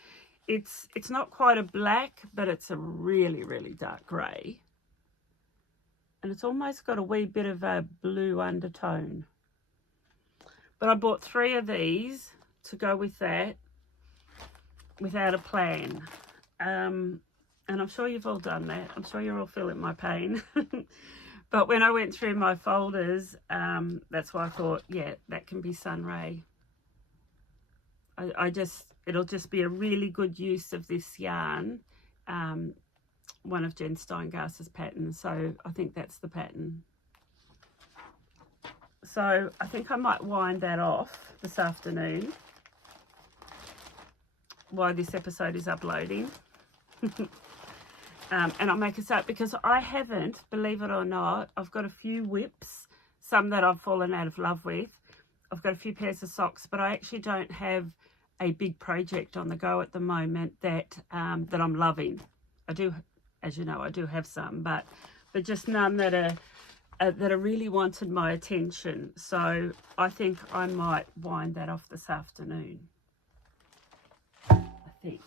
It's not quite a black, but it's a really, really dark grey. And it's almost got a wee bit of a blue undertone. But I bought 3 of these to go with that without a plan. And I'm sure you've all done that. I'm sure you're all feeling my pain. But when I went through my folders, that's why I thought, yeah, that can be Sonrae. It'll just be a really good use of this yarn one of Jen Steingass's patterns, so I think that's the pattern. So I think I might wind that off this afternoon while this episode is uploading. And I'll make a start, because I haven't, believe it or not, I've got a few whips, some that I've fallen out of love with. I've got a few pairs of socks, but I actually don't have a big project on the go at the moment that that I'm loving. I do, as you know, I do have some, but just none that are really wanted my attention. So I think I might wind that off this afternoon. I think.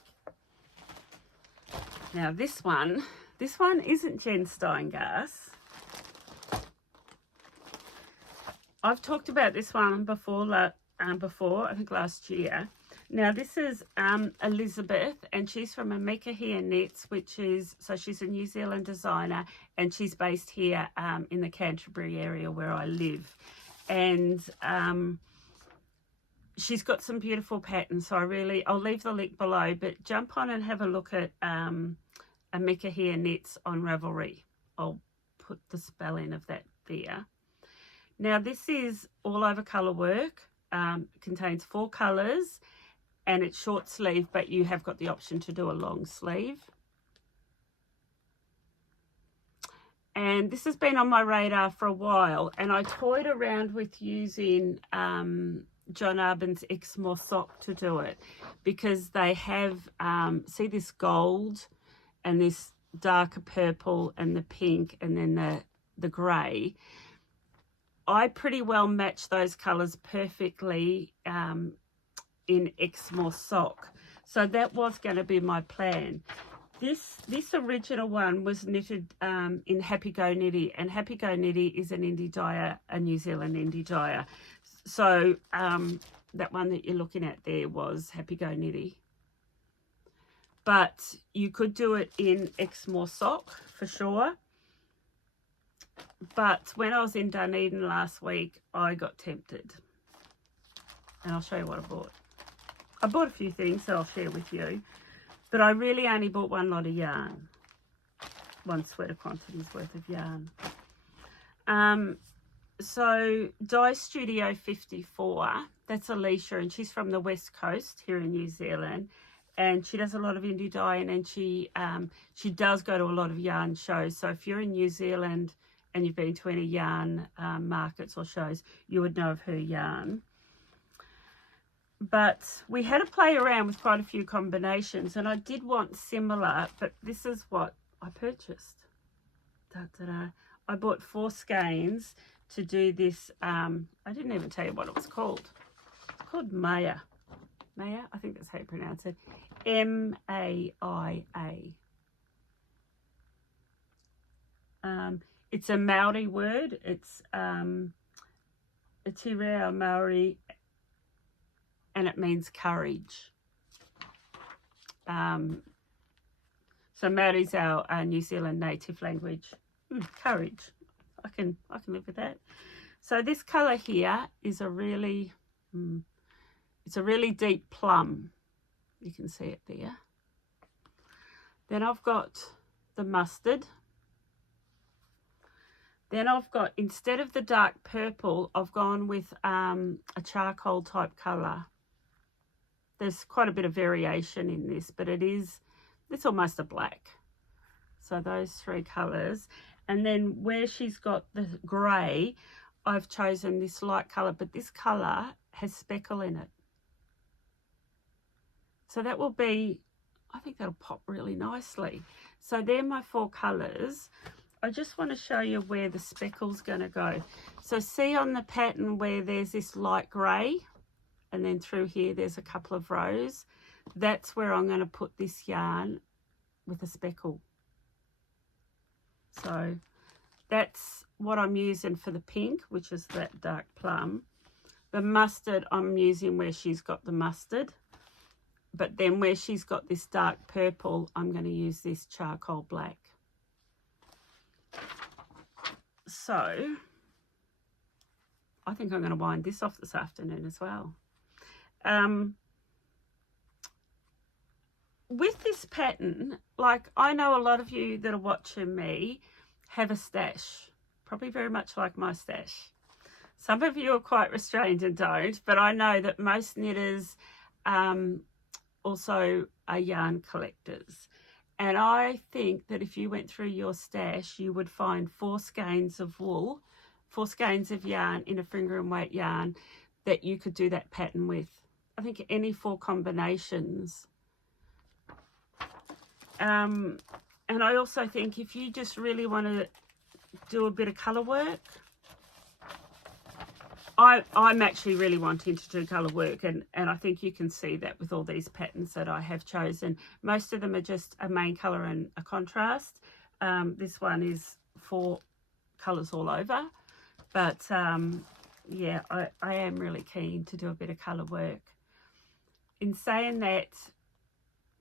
Now this one isn't Jen Steingass. I've talked about this one before, I think last year. Now this is Elizabeth, and she's from Unwind and Knit, which is, so she's a New Zealand designer, and she's based here in the Canterbury area where I live. And she's got some beautiful patterns, so I'll leave the link below, but jump on and have a look at Unwind and Knit's on Ravelry. I'll put the spelling of that there. Now this is all over Colorwork, contains 4 colours, and it's short sleeve, but you have got the option to do a long sleeve. And this has been on my radar for a while, and I toyed around with using John Arbon's Exmoor sock to do it, because they have, see this gold and this darker purple and the pink and then the grey. I pretty well match those colours perfectly in Exmoor sock, so that was going to be my plan. This original one was knitted in Happy Go Knitty, and Happy Go Knitty is an indie dyer, a New Zealand indie dyer. So that one that you're looking at there was Happy Go Knitty, but you could do it in Exmoor sock for sure. But when I was in Dunedin last week, I got tempted, and I'll show you what I bought. I bought a few things that I'll share with you, but I really only bought one lot of yarn, 1 sweater quantity's worth of yarn. So Dye Studio 54, that's Alicia, and she's from the West Coast here in New Zealand, and she does a lot of indie dyeing, and she does go to a lot of yarn shows. So if you're in New Zealand and you've been to any yarn markets or shows, you would know of her yarn. But we had to play around with quite a few combinations, and I did want similar, but this is what I purchased. I bought 4 skeins to do this. I didn't even tell you what it was called. It's called Maya. Maya, I think that's how you pronounce it. M-A-I-A. It's a Maori word. It's a te reo Maori, and it means courage. So Maori's our New Zealand native language. Courage. I can live with that. So this colour here is a really, it's a really deep plum. You can see it there. Then I've got the mustard. Then I've got, instead of the dark purple, I've gone with a charcoal type colour. There's quite a bit of variation in this, but it's almost a black. So those 3 colours. And then where she's got the grey, I've chosen this light colour, but this colour has speckle in it. So that will be, I think that'll pop really nicely. So they're my 4 colours. I just want to show you where the speckle's going to go. So see on the pattern where there's this light grey, and then through here there's a couple of rows. That's where I'm going to put this yarn with a speckle. So that's what I'm using for the pink, which is that dark plum. The mustard I'm using where she's got the mustard. But then where she's got this dark purple, I'm going to use this charcoal black. So I think I'm going to wind this off this afternoon as well. with this pattern, like I know a lot of you that are watching me have a stash, probably very much like my stash. Some of you are quite restrained and don't, but I know that most knitters also are yarn collectors. And I think that if you went through your stash, you would find 4 skeins of wool, 4 skeins of yarn in a finger and weight yarn that you could do that pattern with. I think any 4 combinations. And I also think if you just really want to do a bit of colour work, I'm actually really wanting to do colour work, and I think you can see that with all these patterns that I have chosen. Most of them are just a main colour and a contrast. This one is 4 colours all over, but yeah, I am really keen to do a bit of colour work. In saying that,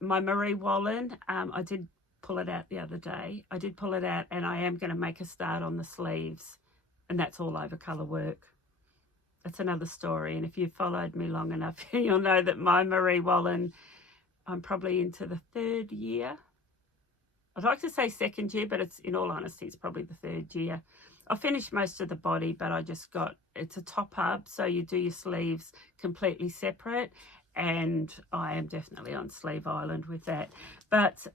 my Marie Wallen, I did pull it out the other day. I did pull it out, and I am going to make a start on the sleeves, and that's all over colour work. That's another story, and if you've followed me long enough, you'll know that my Marie Wallen, I'm probably into the 3rd year. I'd like to say 2nd year, but it's, in all honesty, it's probably the 3rd year. I finished most of the body, but I just got, it's a top-up, so you do your sleeves completely separate, and I am definitely on Sleeve Island with that. But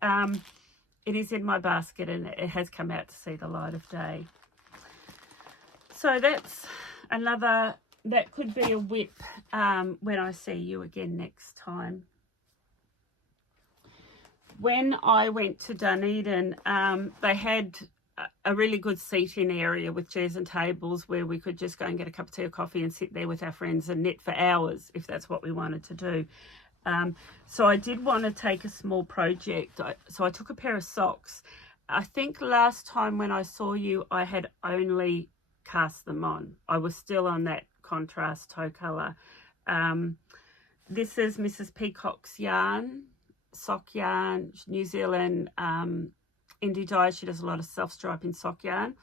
it is in my basket, and it has come out to see the light of day. So that's another... That could be a whip when I see you again next time. When I went to Dunedin, they had a really good seating area with chairs and tables where we could just go and get a cup of tea or coffee and sit there with our friends and knit for hours if that's what we wanted to do. So I did want to take a small project. So I took a pair of socks. I think last time when I saw you, I had only cast them on. I was still on that contrast toe color. This is Mrs. Peacock's yarn, sock yarn, New Zealand indie dye. She does a lot of self-striping sock yarn,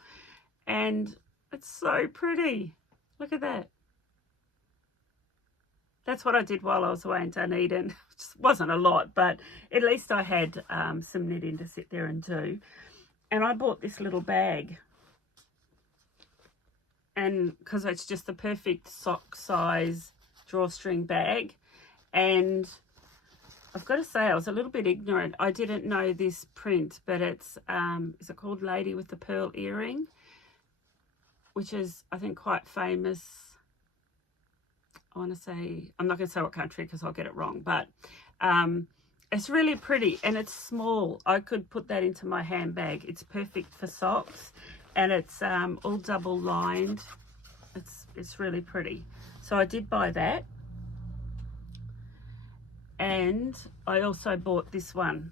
and it's so pretty. Look at that. That's what I did while I was away in Dunedin. It wasn't a lot, but at least I had some knitting to sit there and do. And I bought this little bag, and because it's just the perfect sock size drawstring bag. And I've got to say, I was a little bit ignorant. I didn't know this print, but it's is it called Lady with the Pearl Earring, which is, I think, quite famous. I want to say, I'm not going to say what country because I'll get it wrong, but it's really pretty, and it's small. I could put that into my handbag. It's perfect for socks, and it's all double lined. It's really pretty. So I did buy that, and I also bought this one,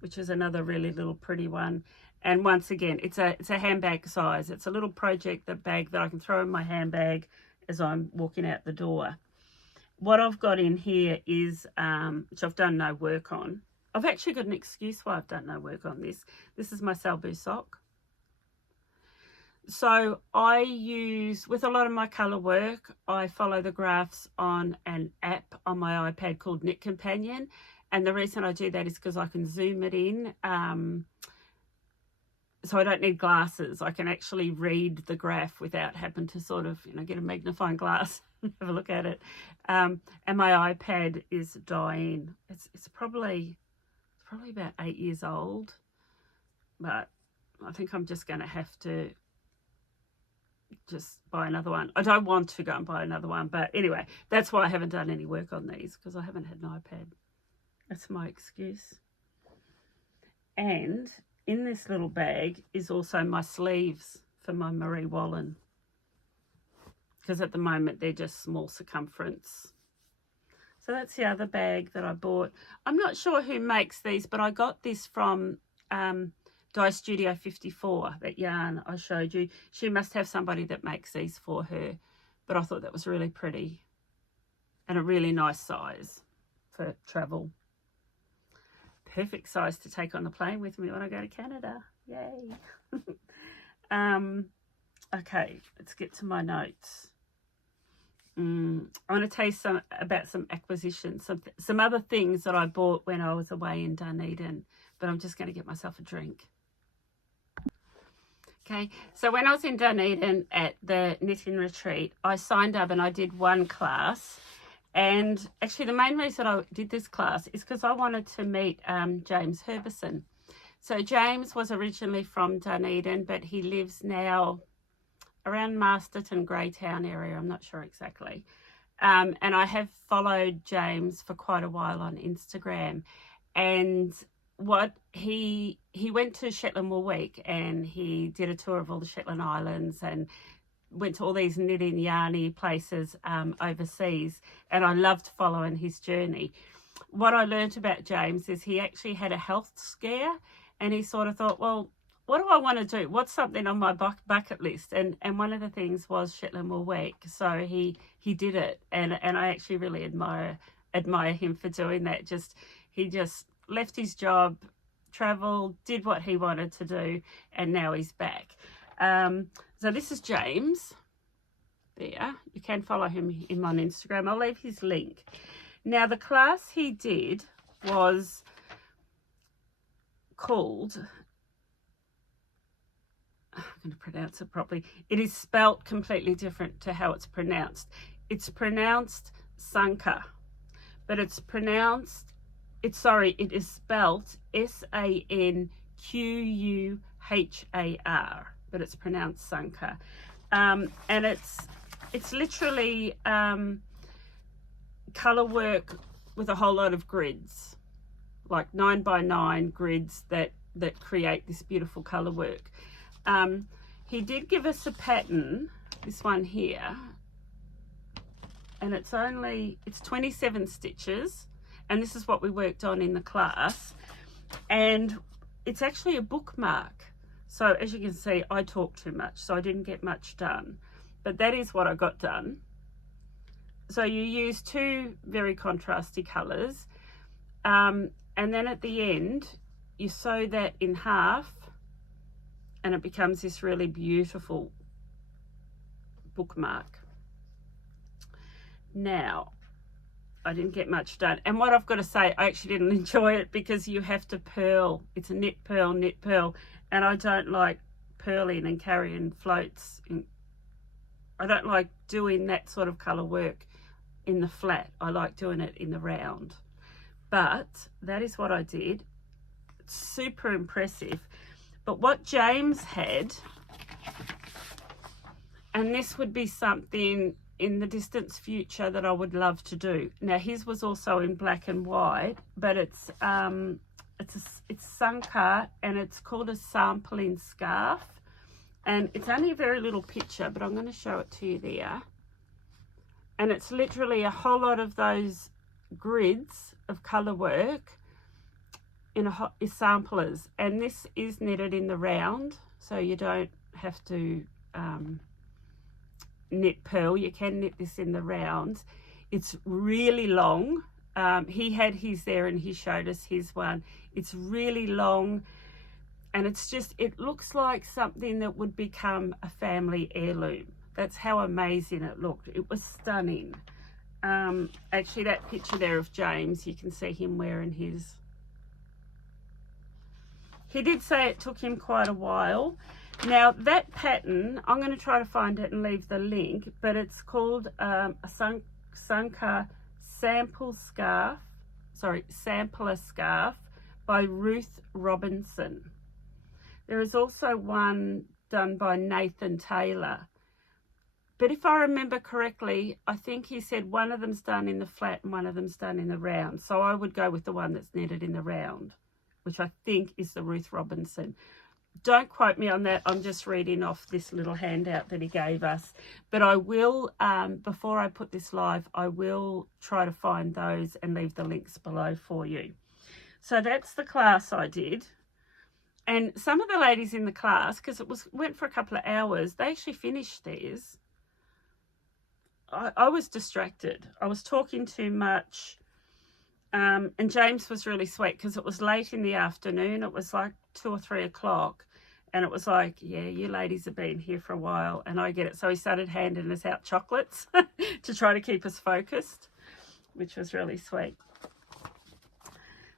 which is another really little pretty one. And once again, it's a handbag size. It's a little project, the bag that I can throw in my handbag as I'm walking out the door. What I've got in here is, which I've done no work on. I've actually got an excuse why I've done no work on this. This is my Salbu sock. So I use, with a lot of my colour work, I follow the graphs on an app on my iPad called Knit Companion. And the reason I do that is because I can zoom it in. So I don't need glasses. I can actually read the graph without having to sort of, get a magnifying glass and have a look at it. And my iPad is dying. It's probably about 8 years old, but I think I'm just going to have to just buy another one. I don't want to go and buy another one, but anyway, that's why I haven't done any work on these, because I haven't had an iPad. That's my excuse. And in this little bag is also my sleeves for my Marie Wallen, because at the moment they're just small circumference. So that's the other bag that I bought. I'm not sure who makes these, but I got this from Dye Studio 54, that yarn I showed you. She must have somebody that makes these for her, but I thought that was really pretty and a really nice size for travel. Perfect size to take on the plane with me when I go to Canada. Yay. Okay, let's get to my notes. I want to tell you about some acquisitions, some other things that I bought when I was away in Dunedin, but I'm just going to get myself a drink. Okay, so when I was in Dunedin at the knitting retreat, I signed up and I did one class. And actually the main reason I did this class is because I wanted to meet James Herbison. So James was originally from Dunedin, but he lives now around Masterton, Greytown area. I'm not sure exactly. And I have followed James for quite a while on Instagram. And what he went to Shetland Wool Week and he did a tour of all the Shetland Islands and went to all these knitting yarny places overseas, and I loved following his journey. What I learned about James is he actually had a health scare, and he sort of thought, well, what do I want to do? What's something on my bucket list? And one of the things was Shetland Wool Week, so he did it, and I actually really admire him for doing that. He just left his job, travelled, did what he wanted to do, and now he's back. So this is James. There, you can follow him on Instagram. I'll leave his link. Now, the class he did was called, I'm going to pronounce it properly. It is spelt completely different to how it's pronounced. It's pronounced Sanka, but it is spelt Sanquhar, but it's pronounced Sanka. And it's literally colour work with a whole lot of grids, like 9x9 grids that create this beautiful colour work. He did give us a pattern, this one here, and it's 27 stitches, and this is what we worked on in the class, and it's actually a bookmark. So as you can see, I talk too much, so I didn't get much done, but that is what I got done. So you use two very contrasty colours, and then at the end you sew that in half, and it becomes this really beautiful bookmark. Now, I didn't get much done, and what I've got to say, I actually didn't enjoy it because you have to purl. It's a knit purl, and I don't like purling and carrying floats. I don't like doing that sort of colour work in the flat. I like doing it in the round. But that is what I did. It's super impressive. But what James had, and this would be something in the distant future that I would love to do. Now his was also in black and white, but it's Sanka, and it's called a sampling scarf, and it's only a very little picture, but I'm going to show it to you there. And it's literally a whole lot of those grids of colour work in samplers, and this is knitted in the round, so you don't have to knit purl. You can knit this in the round. It's really long. He had his there and he showed us his one. It's really long, and it looks like something that would become a family heirloom. That's how amazing it looked. It was stunning. Actually, that picture there of James, you can see him wearing his. He did say it took him quite a while. Now that pattern, I'm going to try to find it and leave the link, but it's called a Sanka sampler scarf by Ruth Robinson. There is also one done by Nathan Taylor, but if I remember correctly, I think he said one of them's done in the flat and one of them's done in the round, so I would go with the one that's knitted in the round, which I think is the Ruth Robinson. Don't quote me on that. I'm just reading off this little handout that he gave us. But I will, before I put this live, I will try to find those and leave the links below for you. So that's the class I did. And some of the ladies in the class, because it went for a couple of hours, they actually finished theirs. I was distracted. I was talking too much. And James was really sweet because it was late in the afternoon. It was like 2 or 3 o'clock, And it was like, yeah, you ladies have been here for a while and I get it. So he started handing us out chocolates to try to keep us focused, which was really sweet.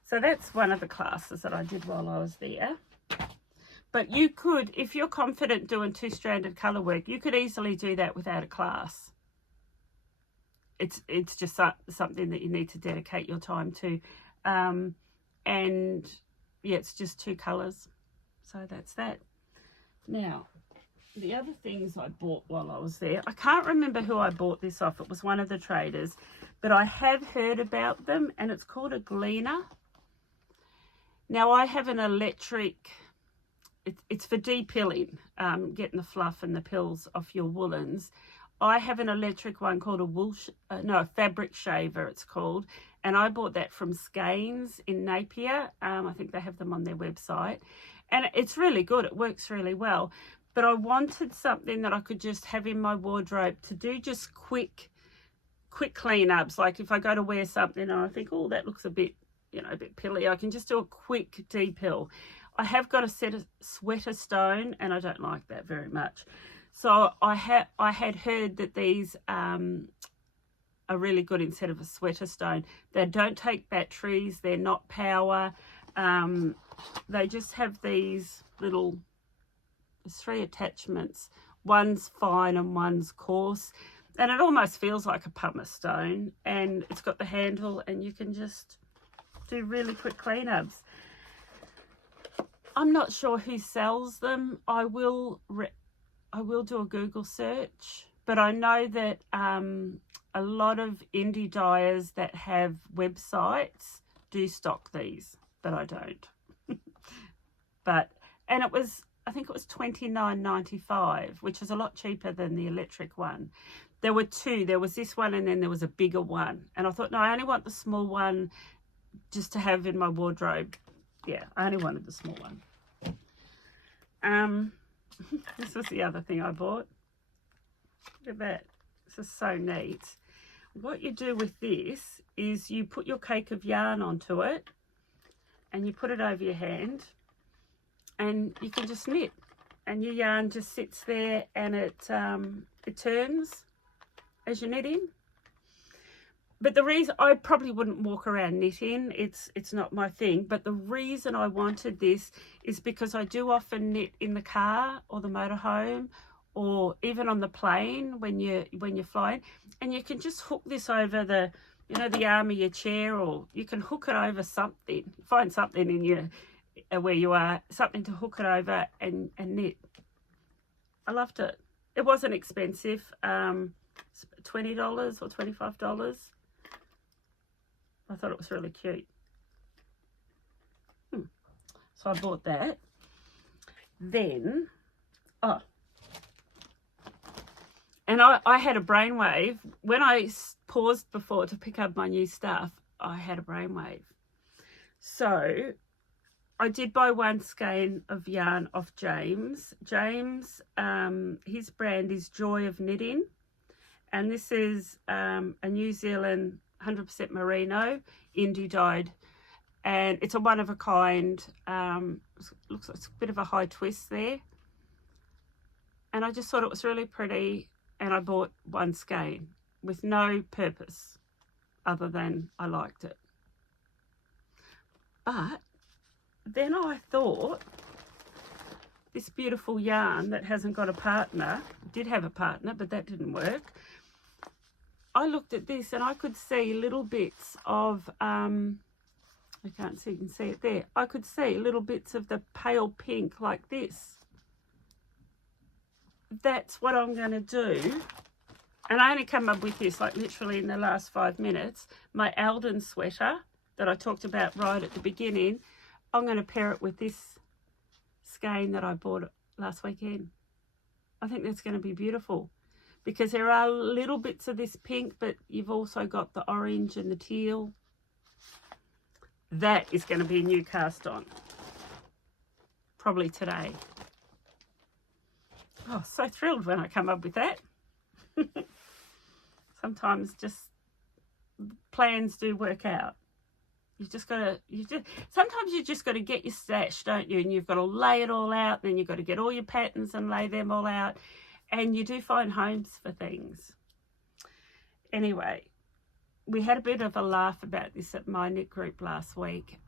So that's one of the classes that I did while I was there. But you could, if you're confident doing two-stranded colour work, you could easily do that without a class. It's just something that you need to dedicate your time to. And yeah, it's just 2 colours. So that's that. Now, the other things I bought while I was there, I can't remember who I bought this off. It was one of the traders, but I have heard about them, and it's called a gleaner. Now, I have an electric, it's for depilling, getting the fluff and the pills off your woolens. I have an electric one called a fabric shaver it's called, and I bought that from Skeins in Napier. I think they have them on their website, and it's really good. It works really well. But I wanted something that I could just have in my wardrobe to do just quick cleanups. Like if I go to wear something and I think, oh, that looks a bit, a bit pilly, I can just do a quick depill. I have got a set of sweater stone, and I don't like that very much. So I had heard that these are really good instead of a sweater stone. They don't take batteries. They're not power. They just have these little, there's 3 attachments. One's fine and one's coarse. And it almost feels like a pumice stone. And it's got the handle, and you can just do really quick cleanups. I'm not sure who sells them. I will do a Google search, but I know that a lot of indie dyers that have websites do stock these, but I don't. And I think it was $29.95, which is a lot cheaper than the electric one. There were 2. There was this one, and then there was a bigger one. And I thought, no, I only want the small one just to have in my wardrobe. Yeah, I only wanted the small one. This was the other thing I bought. Look at that. This is so neat. What you do with this is you put your cake of yarn onto it, and you put it over your hand, and you can just knit, and your yarn just sits there, and it turns as you're knitting. But the reason I probably wouldn't walk around knitting, it's not my thing. But the reason I wanted this is because I do often knit in the car or the motorhome, or even on the plane when you're flying, and you can just hook this over the arm of your chair, or you can hook it over something. Find something in your where you are, something to hook it over and knit. I loved it. It wasn't expensive, $20 or $25. I thought it was really cute. So I bought that. Then, and I had a brainwave. When I paused before to pick up my new stuff, I had a brainwave. So I did buy 1 skein of yarn off James. James, his brand is Joy of Knitting. And this is a New Zealand 100% merino, indie dyed, and it's a one of a kind. Looks like it's a bit of a high twist there, and I just thought it was really pretty, and I bought 1 skein with no purpose other than I liked it. But then I thought, this beautiful yarn that hasn't got a partner, did have a partner, but that didn't work. I looked at this and I could see little bits of, I can't see, you can see it there. I could see little bits of the pale pink like this. That's what I'm going to do. And I only come up with this like literally in the last 5 minutes. My Alden sweater that I talked about right at the beginning, I'm going to pair it with this skein that I bought last weekend. I think that's going to be beautiful, because there are little bits of this pink, but you've also got the orange and the teal. That is going to be a new cast on, probably today. Oh, so thrilled when I come up with that. Sometimes just plans do work out. sometimes you just got to get your stash, don't you? And you've got to lay it all out, then you've got to get all your patterns and lay them all out, and you do find homes for things. Anyway, we had a bit of a laugh about this at my knit group last week,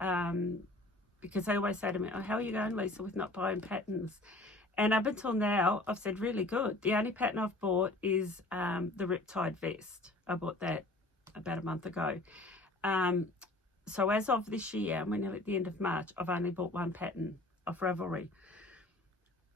because they always say to me, oh, how are you going, Lisa, with not buying patterns? And up until now, I've said really good. The only pattern I've bought is the Riptide vest. I bought that about a month ago. So as of this year, and we're nearly at the end of March, I've only bought one pattern off Ravelry.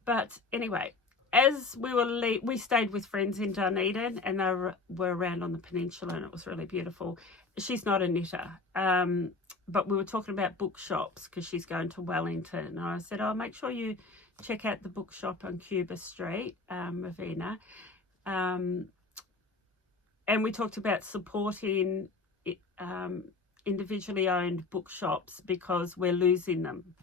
But anyway, as we stayed with friends in Dunedin, and they were around on the peninsula, and it was really beautiful. She's not a knitter, but we were talking about bookshops because she's going to Wellington. And I said, oh, make sure you check out the bookshop on Cuba Street, Ravenna. And we talked about supporting individually owned bookshops because we're losing them.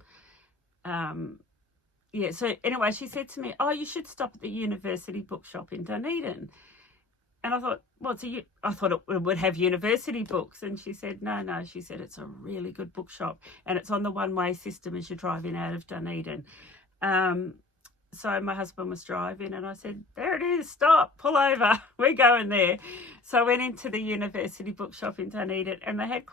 Yeah, so anyway, she said to me, oh, you should stop at the university bookshop in Dunedin. And I thought, well, I thought it would have university books. And she said, no, she said, it's a really good bookshop. And it's on the one-way system as you're driving out of Dunedin. So my husband was driving and I said, there it is, stop, pull over, we're going there. So I went into the university bookshop in Dunedin, and they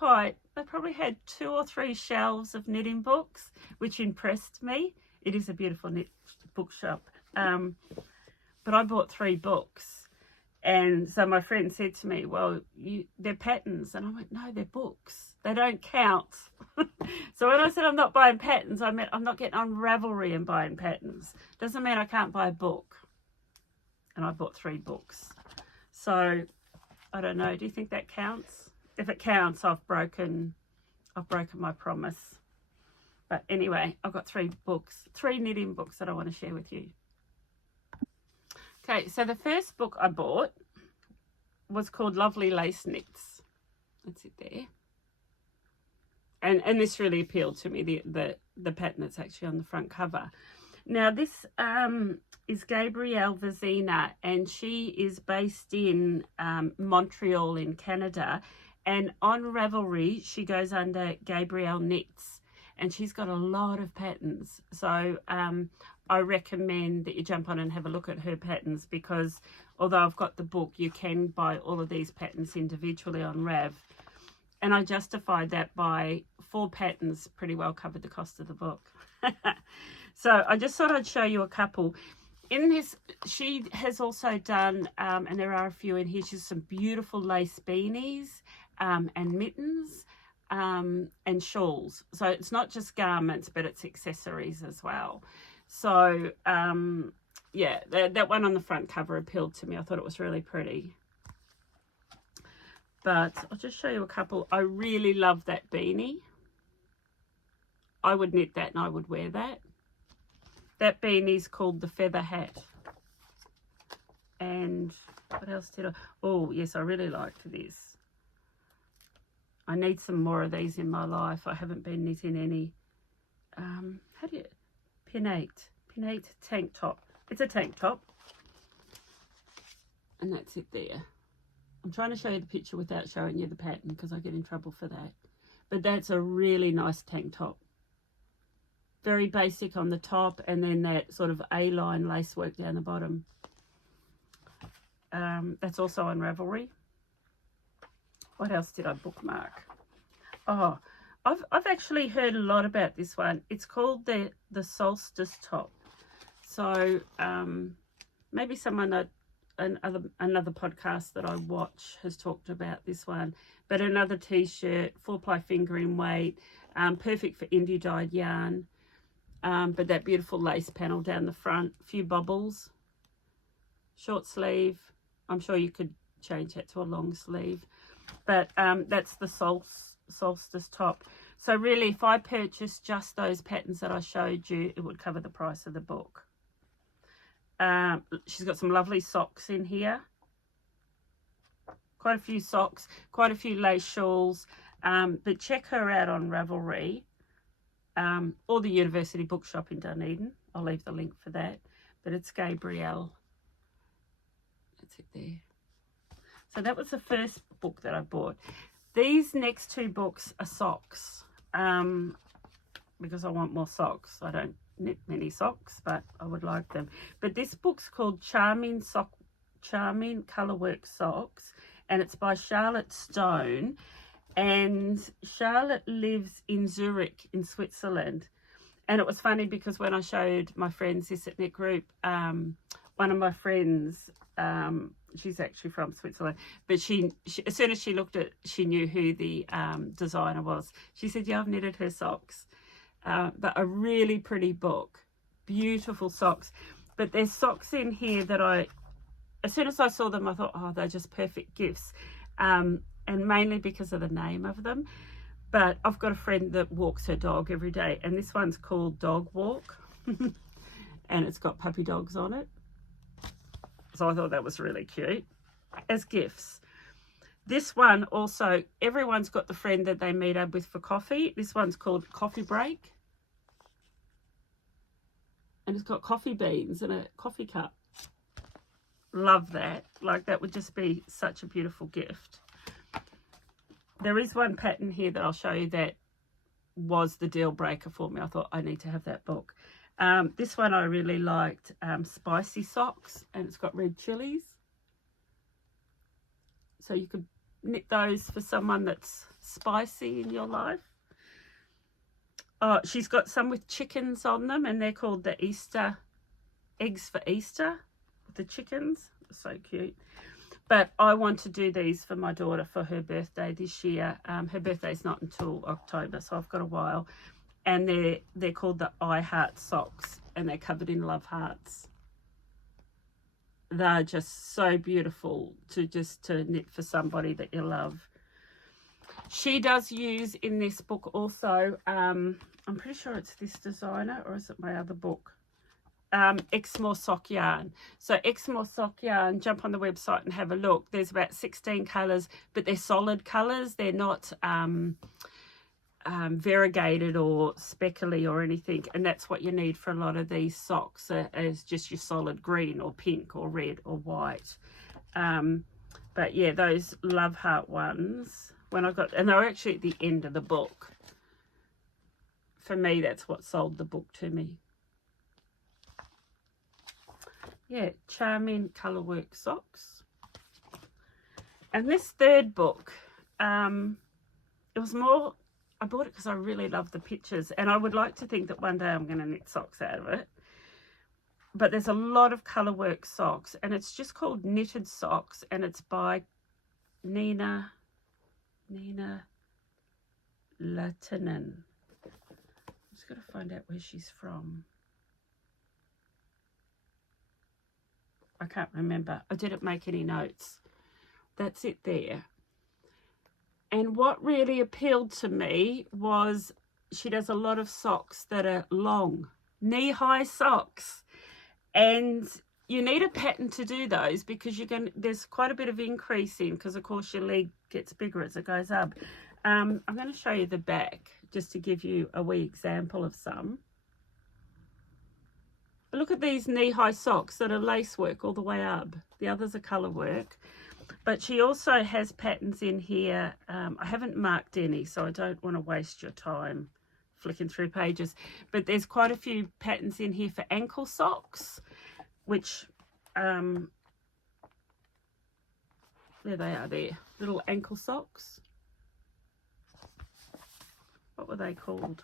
probably had 2 or 3 shelves of knitting books, which impressed me. It is a beautiful knit bookshop. But I bought 3 books. And so my friend said to me, well, they're patterns. And I went, no, they're books. They don't count. So when I said I'm not buying patterns, I meant I'm not getting on Ravelry and buying patterns. Doesn't mean I can't buy a book. And I bought 3 books. So I don't know. Do you think that counts? If it counts, I've broken my promise. But anyway, I've got 3 books, 3 knitting books that I want to share with you. Okay, so the first book I bought was called Lovely Lace Knits. That's it there. And this really appealed to me, the pattern that's actually on the front cover. Now this is Gabrielle Vizina, and she is based in Montreal in Canada. And on Ravelry, she goes under Gabrielle Knits. And she's got a lot of patterns. So I recommend that you jump on and have a look at her patterns, because although I've got the book, you can buy all of these patterns individually on Rav. And I justified that by 4 patterns pretty well covered the cost of the book. So I just thought I'd show you a couple. In this, she has also done, and there are a few in here, she's some beautiful lace beanies and mittens. And shawls. So it's not just garments, but it's accessories as well. So yeah, that one on the front cover appealed to me. I thought it was really pretty. But I'll just show you a couple. I really love that beanie. I would knit that and I would wear that. That beanie's called the Feather Hat. And what else did I... Oh, yes, I really liked this. I need some more of these in my life. I haven't been knitting any. How do you... Pinnate tank top. It's a tank top. And that's it there. I'm trying to show you the picture without showing you the pattern because I get in trouble for that. But that's a really nice tank top. Very basic on the top, and then that sort of A-line lace work down the bottom. That's also on Ravelry. What else did I bookmark? Oh, I've actually heard a lot about this one. It's called the Solstice Top. So maybe someone another podcast that I watch has talked about this one. But another t-shirt, 4-ply fingering weight, perfect for Indie dyed yarn. But that beautiful lace panel down the front, a few bobbles, short sleeve. I'm sure you could change that to a long sleeve. But that's the Solstice top. So really, if I purchased just those patterns that I showed you, it would cover the price of the book. She's got some lovely socks in here. Quite a few socks, quite a few lace shawls. But check her out on Ravelry. Or the University Bookshop in Dunedin. I'll leave the link for that. But it's Gabrielle. That's it there. So that was the first book that I bought. These next two books are socks, because I want more socks. I don't knit many socks, but I would like them. But this book's called Charming Colorwork Socks, and it's by Charlotte Stone. And Charlotte lives in Zurich in Switzerland. And it was funny because when I showed my friends this at Knit Group, one of my friends, she's actually from Switzerland, but she as soon as she looked at, she knew who the designer was. She said, yeah, I've knitted her socks. But a really pretty book, beautiful socks. But there's socks in here that as soon as I saw them, I thought, oh, they're just perfect gifts. And mainly because of the name of them. But I've got a friend that walks her dog every day, and this one's called Dog Walk. And it's got puppy dogs on it. So I thought that was really cute as gifts. This one also, everyone's got the friend that they meet up with for coffee. This one's called Coffee Break. And it's got coffee beans and a coffee cup. Love that. Like, that would just be such a beautiful gift. There is one pattern here that I'll show you that was the deal breaker for me. I thought I need to have that book. This one I really liked, spicy socks, and it's got red chilies. So you could knit those for someone that's spicy in your life. Oh, she's got some with chickens on them, and they're called the Easter eggs for Easter. The chickens, so cute. But I want to do these for my daughter for her birthday this year. Her birthday's not until October, so I've got a while. And they're called the I Heart socks, and they're covered in love hearts. They're just so beautiful to knit for somebody that you love. She does use in this book also, I'm pretty sure it's this designer, or is it my other book? Exmoor sock yarn. So Exmoor sock yarn, jump on the website and have a look. There's about 16 colours, but they're solid colours. They're not variegated or speckly or anything, and that's what you need for a lot of these socks, is just your solid green or pink or red or white. But yeah, those love heart ones, when I got, and they were actually at the end of the book. For me, that's what sold the book to me. Yeah, Charming Colorwork Socks. And this third book, it was more, I bought it because I really love the pictures, and I would like to think that one day I'm going to knit socks out of it. But there's a lot of Colorwork socks, and it's just called Knitted Socks, and it's by Nina Latinen. I'm just got to find out where she's from. I can't remember. I didn't make any notes. That's it there. And what really appealed to me was she does a lot of socks that are long, knee-high socks. And you need a pattern to do those, because there's quite a bit of increase in, because of course your leg gets bigger as it goes up. I'm going to show you the back just to give you a wee example of some. Look at these knee-high socks that are lace work all the way up. The others are colour work. But she also has patterns in here. I haven't marked any, so I don't want to waste your time flicking through pages. But there's quite a few patterns in here for ankle socks, which, there they are there. Little ankle socks. What were they called?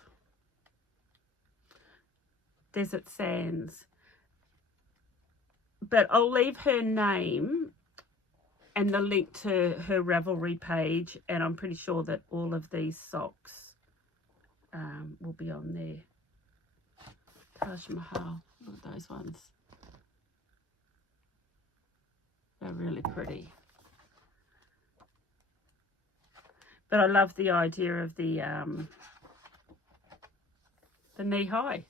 Desert Sands. But I'll leave her name and the link to her Ravelry page, and I'm pretty sure that all of these socks will be on there. Taj Mahal, look at those ones. They're really pretty. But I love the idea of the knee-high.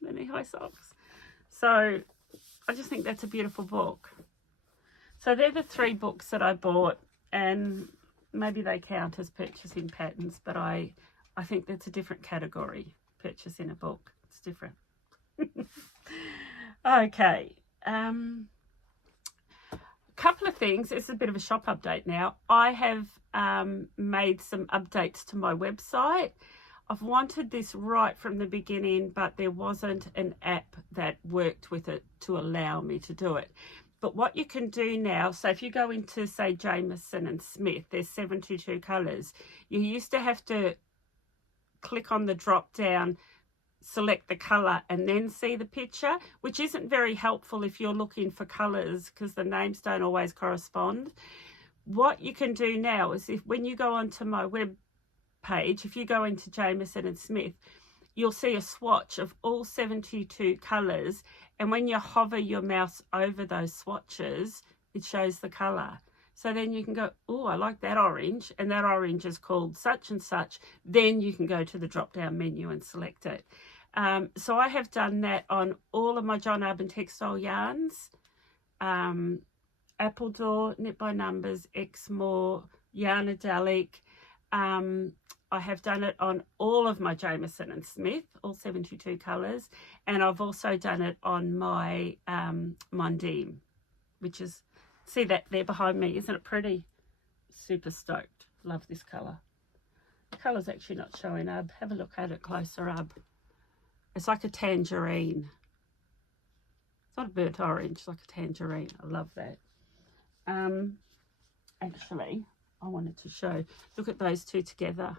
The knee-high socks. So I just think that's a beautiful book. So they're the 3 books that I bought, and maybe they count as purchasing patterns, but I think that's a different category, purchasing a book. It's different. Okay. Couple of things. It's a bit of a shop update now. I have made some updates to my website. I've wanted this right from the beginning, but there wasn't an app that worked with it to allow me to do it. But what you can do now, so if you go into, say, Jamieson and Smith, there's 72 colours. You used to have to click on the drop down, select the colour, and then see the picture, which isn't very helpful if you're looking for colours because the names don't always correspond. What you can do now is, if when you go onto my web page, if you go into Jamieson and Smith, you'll see a swatch of all 72 colours, and when you hover your mouse over those swatches, it shows the colour. So then you can go, oh, I like that orange, and that orange is called such and such. Then you can go to the drop down menu and select it. So I have done that on all of my John Arbon textile yarns, Appledore, Knit by Numbers, Exmoor, Yarnadelic. I have done it on all of my Jamieson and Smith, all 72 colours, and I've also done it on my Mondim, which is, see that there behind me, isn't it pretty? Super stoked. Love this colour. The colour's actually not showing up. Have a look at it closer up. It's like a tangerine. It's not a burnt orange, it's like a tangerine. I love that. Actually, I wanted to show, look at those two together.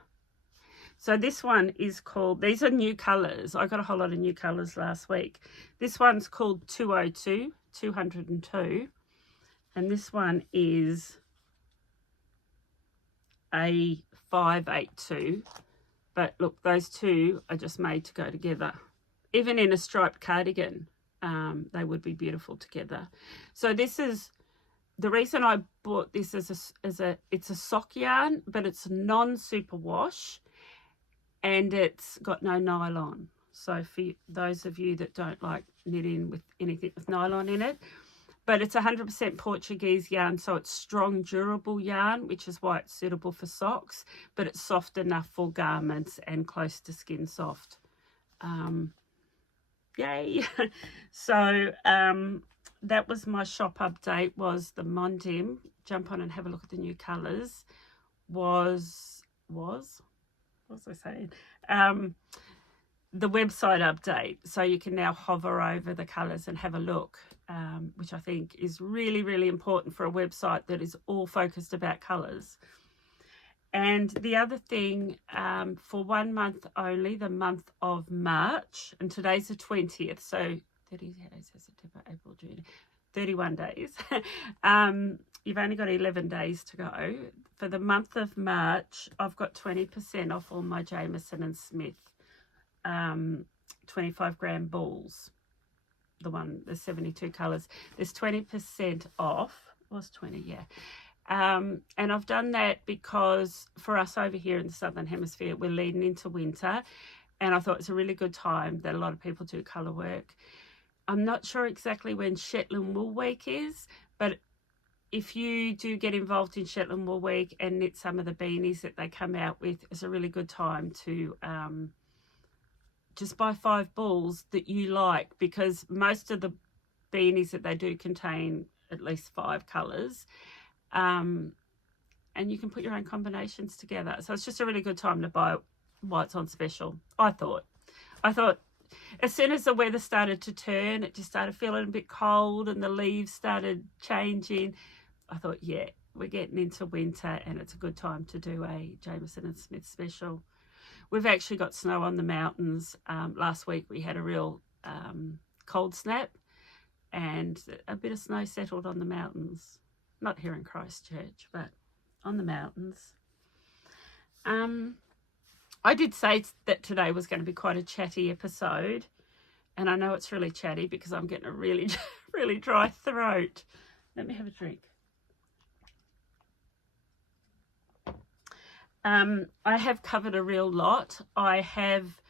So this one is called, these are new colours. I got a whole lot of new colours last week. This one's called 202, 202. And this one is a 582. But look, those two are just made to go together. Even in a striped cardigan, they would be beautiful together. So this is, the reason I bought this as it's a sock yarn, but it's non-superwash. And it's got no nylon. So for those of you that don't like knitting with anything with nylon in it, but it's 100% Portuguese yarn, so it's strong, durable yarn, which is why it's suitable for socks, but it's soft enough for garments and close to skin soft. Yay! So that was my shop update, was the Mondim. Jump on and have a look at the new colours. Was what was I saying? The website update. So you can now hover over the colours and have a look, which I think is really, really important for a website that is all focused about colours. And the other thing, for 1 month only, the month of March, and today's the 20th, so 30 days, September, April, June, 31 days. You've only got 11 days to go. For the month of March, I've got 20% off all my Jamieson and Smith 25 gram balls. The 72 colours. There's 20% off. It was 20, yeah. And I've done that because for us over here in the Southern Hemisphere, we're leading into winter. And I thought it's a really good time that a lot of people do colour work. I'm not sure exactly when Shetland Wool Week is, but if you do get involved in Shetland Wool Week and knit some of the beanies that they come out with, it's a really good time to just buy 5 balls that you like, because most of the beanies that they do contain at least 5 colours. And you can put your own combinations together. So it's just a really good time to buy it while it's on special, I thought. As soon as the weather started to turn, it just started feeling a bit cold and the leaves started changing. I thought, yeah, we're getting into winter and it's a good time to do a Jamieson and Smith special. We've actually got snow on the mountains. Last week we had a real cold snap and a bit of snow settled on the mountains. Not here in Christchurch, but on the mountains. I did say that today was going to be quite a chatty episode, and I know it's really chatty because I'm getting a really, really dry throat. Let me have a drink. I have covered a real lot. I have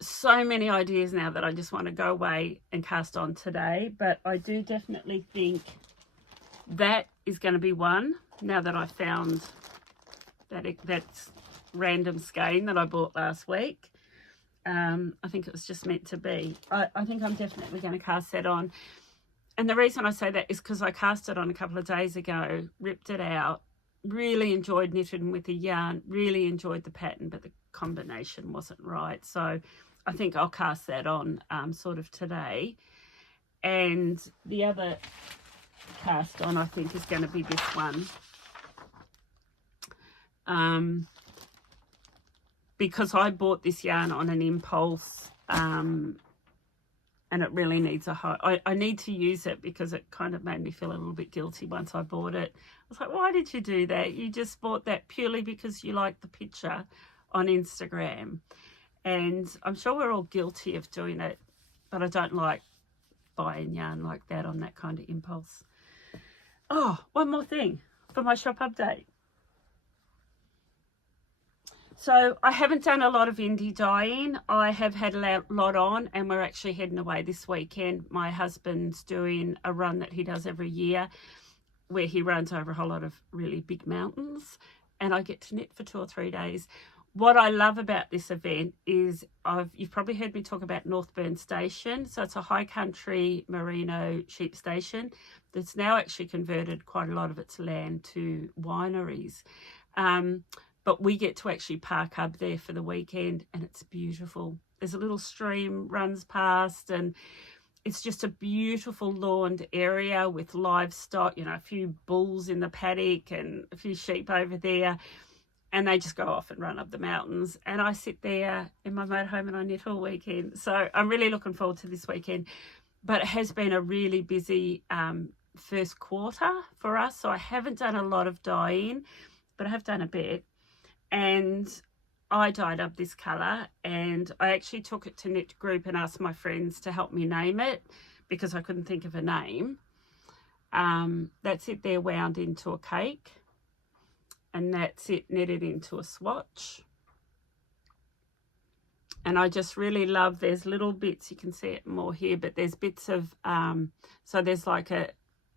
so many ideas now that I just want to go away and cast on today, but I do definitely think that is going to be one, now that I found that's random skein that I bought last week. I think it was just meant to be. I think I'm definitely going to cast that on. And the reason I say that is because I cast it on a couple of days ago, ripped it out, really enjoyed knitting with the yarn, really enjoyed the pattern, but the combination wasn't right. So I think I'll cast that on sort of today. And the other cast on, I think, is going to be this one. Because I bought this yarn on an impulse, and it really needs a high. I need to use it because it kind of made me feel a little bit guilty once I bought it. I was like, why did you do that? You just bought that purely because you liked the picture on Instagram. And I'm sure we're all guilty of doing it, but I don't like buying yarn like that on that kind of impulse. Oh, one more thing for my shop update. So I haven't done a lot of indie dyeing. I have had a lot on, and we're actually heading away this weekend. My husband's doing a run that he does every year where he runs over a whole lot of really big mountains, and I get to knit for 2 or 3 days. What I love about this event is you've probably heard me talk about Northburn Station. So it's a high country merino sheep station that's now actually converted quite a lot of its land to wineries. But we get to actually park up there for the weekend, and it's beautiful. There's a little stream runs past, and it's just a beautiful lawned area with livestock, you know, a few bulls in the paddock and a few sheep over there. And they just go off and run up the mountains. And I sit there in my motorhome and I knit all weekend. So I'm really looking forward to this weekend. But it has been a really busy first quarter for us. So I haven't done a lot of dyeing, but I have done a bit. And I dyed up this colour, and I actually took it to Knit Group and asked my friends to help me name it because I couldn't think of a name. That's it there wound into a cake, and that's it knitted into a swatch. And I just really love, there's little bits, you can see it more here, but there's bits of, so there's like a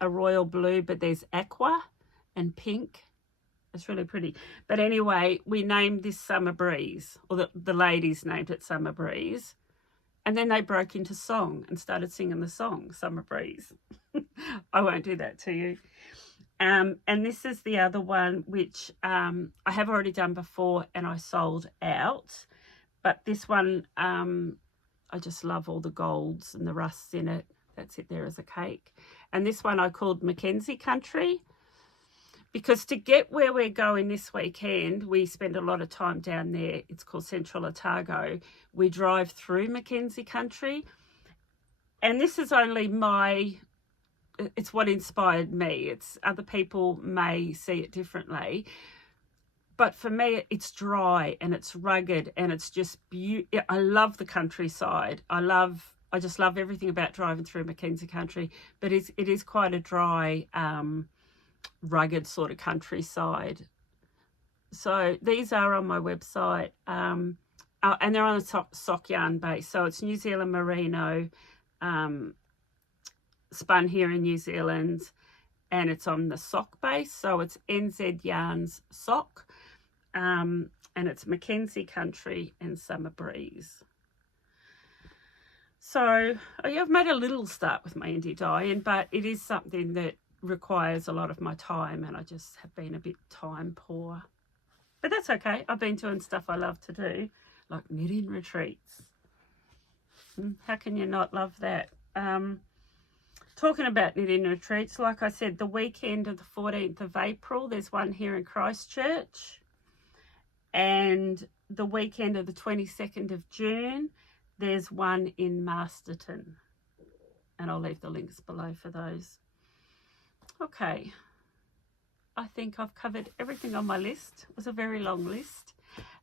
royal blue, but there's aqua and pink. It's really pretty. But anyway, we named this Summer Breeze, or the ladies named it Summer Breeze. And then they broke into song and started singing the song, Summer Breeze. I won't do that to you. And this is the other one, which I have already done before and I sold out. But this one, I just love all the golds and the rusts in it. That's it there as a cake. And this one I called Mackenzie Country. Because to get where we're going this weekend, we spend a lot of time down there. It's called Central Otago. We drive through Mackenzie Country. And this is only it's what inspired me. It's other people may see it differently. But for me, it's dry and it's rugged and it's just beautiful. I love the countryside. I just love everything about driving through Mackenzie Country. But it is quite a dry, rugged sort of countryside. So these are on my website, and they're on a sock yarn base. So it's New Zealand Merino, spun here in New Zealand, and it's on the sock base. So it's NZ Yarns sock, and it's Mackenzie Country and Summer Breeze. So I've made a little start with my indie dyeing, but it is something that requires a lot of my time, and I just have been a bit time poor. But that's okay. I've been doing stuff I love to do, like knitting retreats. How can you not love that? Talking about knitting retreats, like I said, the weekend of the 14th of April, there's one here in Christchurch. And the weekend of the 22nd of June, there's one in Masterton. And I'll leave the links below for those. Okay, I think I've covered everything on my list. It was a very long list.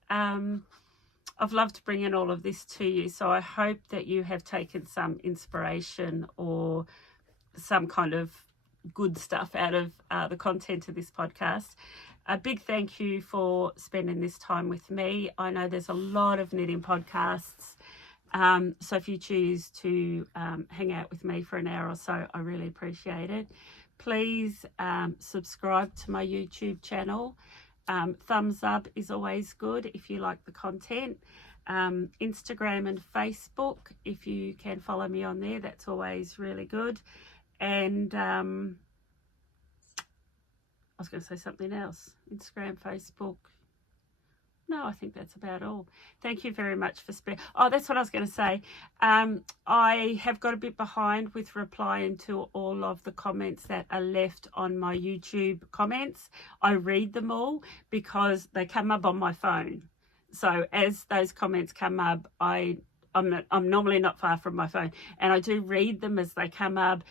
I've loved bringing all of this to you, so I hope that you have taken some inspiration or some kind of good stuff out of the content of this podcast. A big thank you for spending this time with me. I know there's a lot of knitting podcasts, so if you choose to hang out with me for an hour or so, I really appreciate it. Please subscribe to my YouTube channel. Thumbs up is always good if you like the content. Instagram and Facebook, if you can follow me on there, that's always really good. And was going to say something else. Instagram, Facebook. No, I think that's about all. Thank you very much for oh, that's what I was going to say. I have got a bit behind with replying to all of the comments that are left on my YouTube comments. I read them all because they come up on my phone. So as those comments come up, I'm normally not far from my phone, and I do read them as they come up.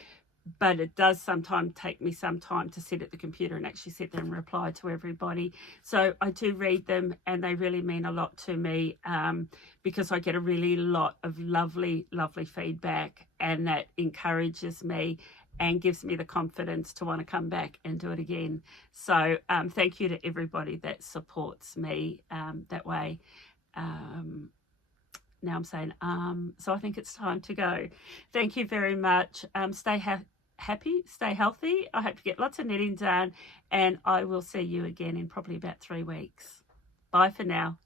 But it does sometimes take me some time to sit at the computer and actually sit there and reply to everybody. So I do read them, and they really mean a lot to me, because I get a really lot of lovely, lovely feedback, and that encourages me and gives me the confidence to want to come back and do it again. So thank you to everybody that supports me that way. Now I'm saying, so I think it's time to go. Thank you very much. Stay happy, stay healthy. I hope to get lots of knitting done, and I will see you again in probably about 3 weeks. Bye for now.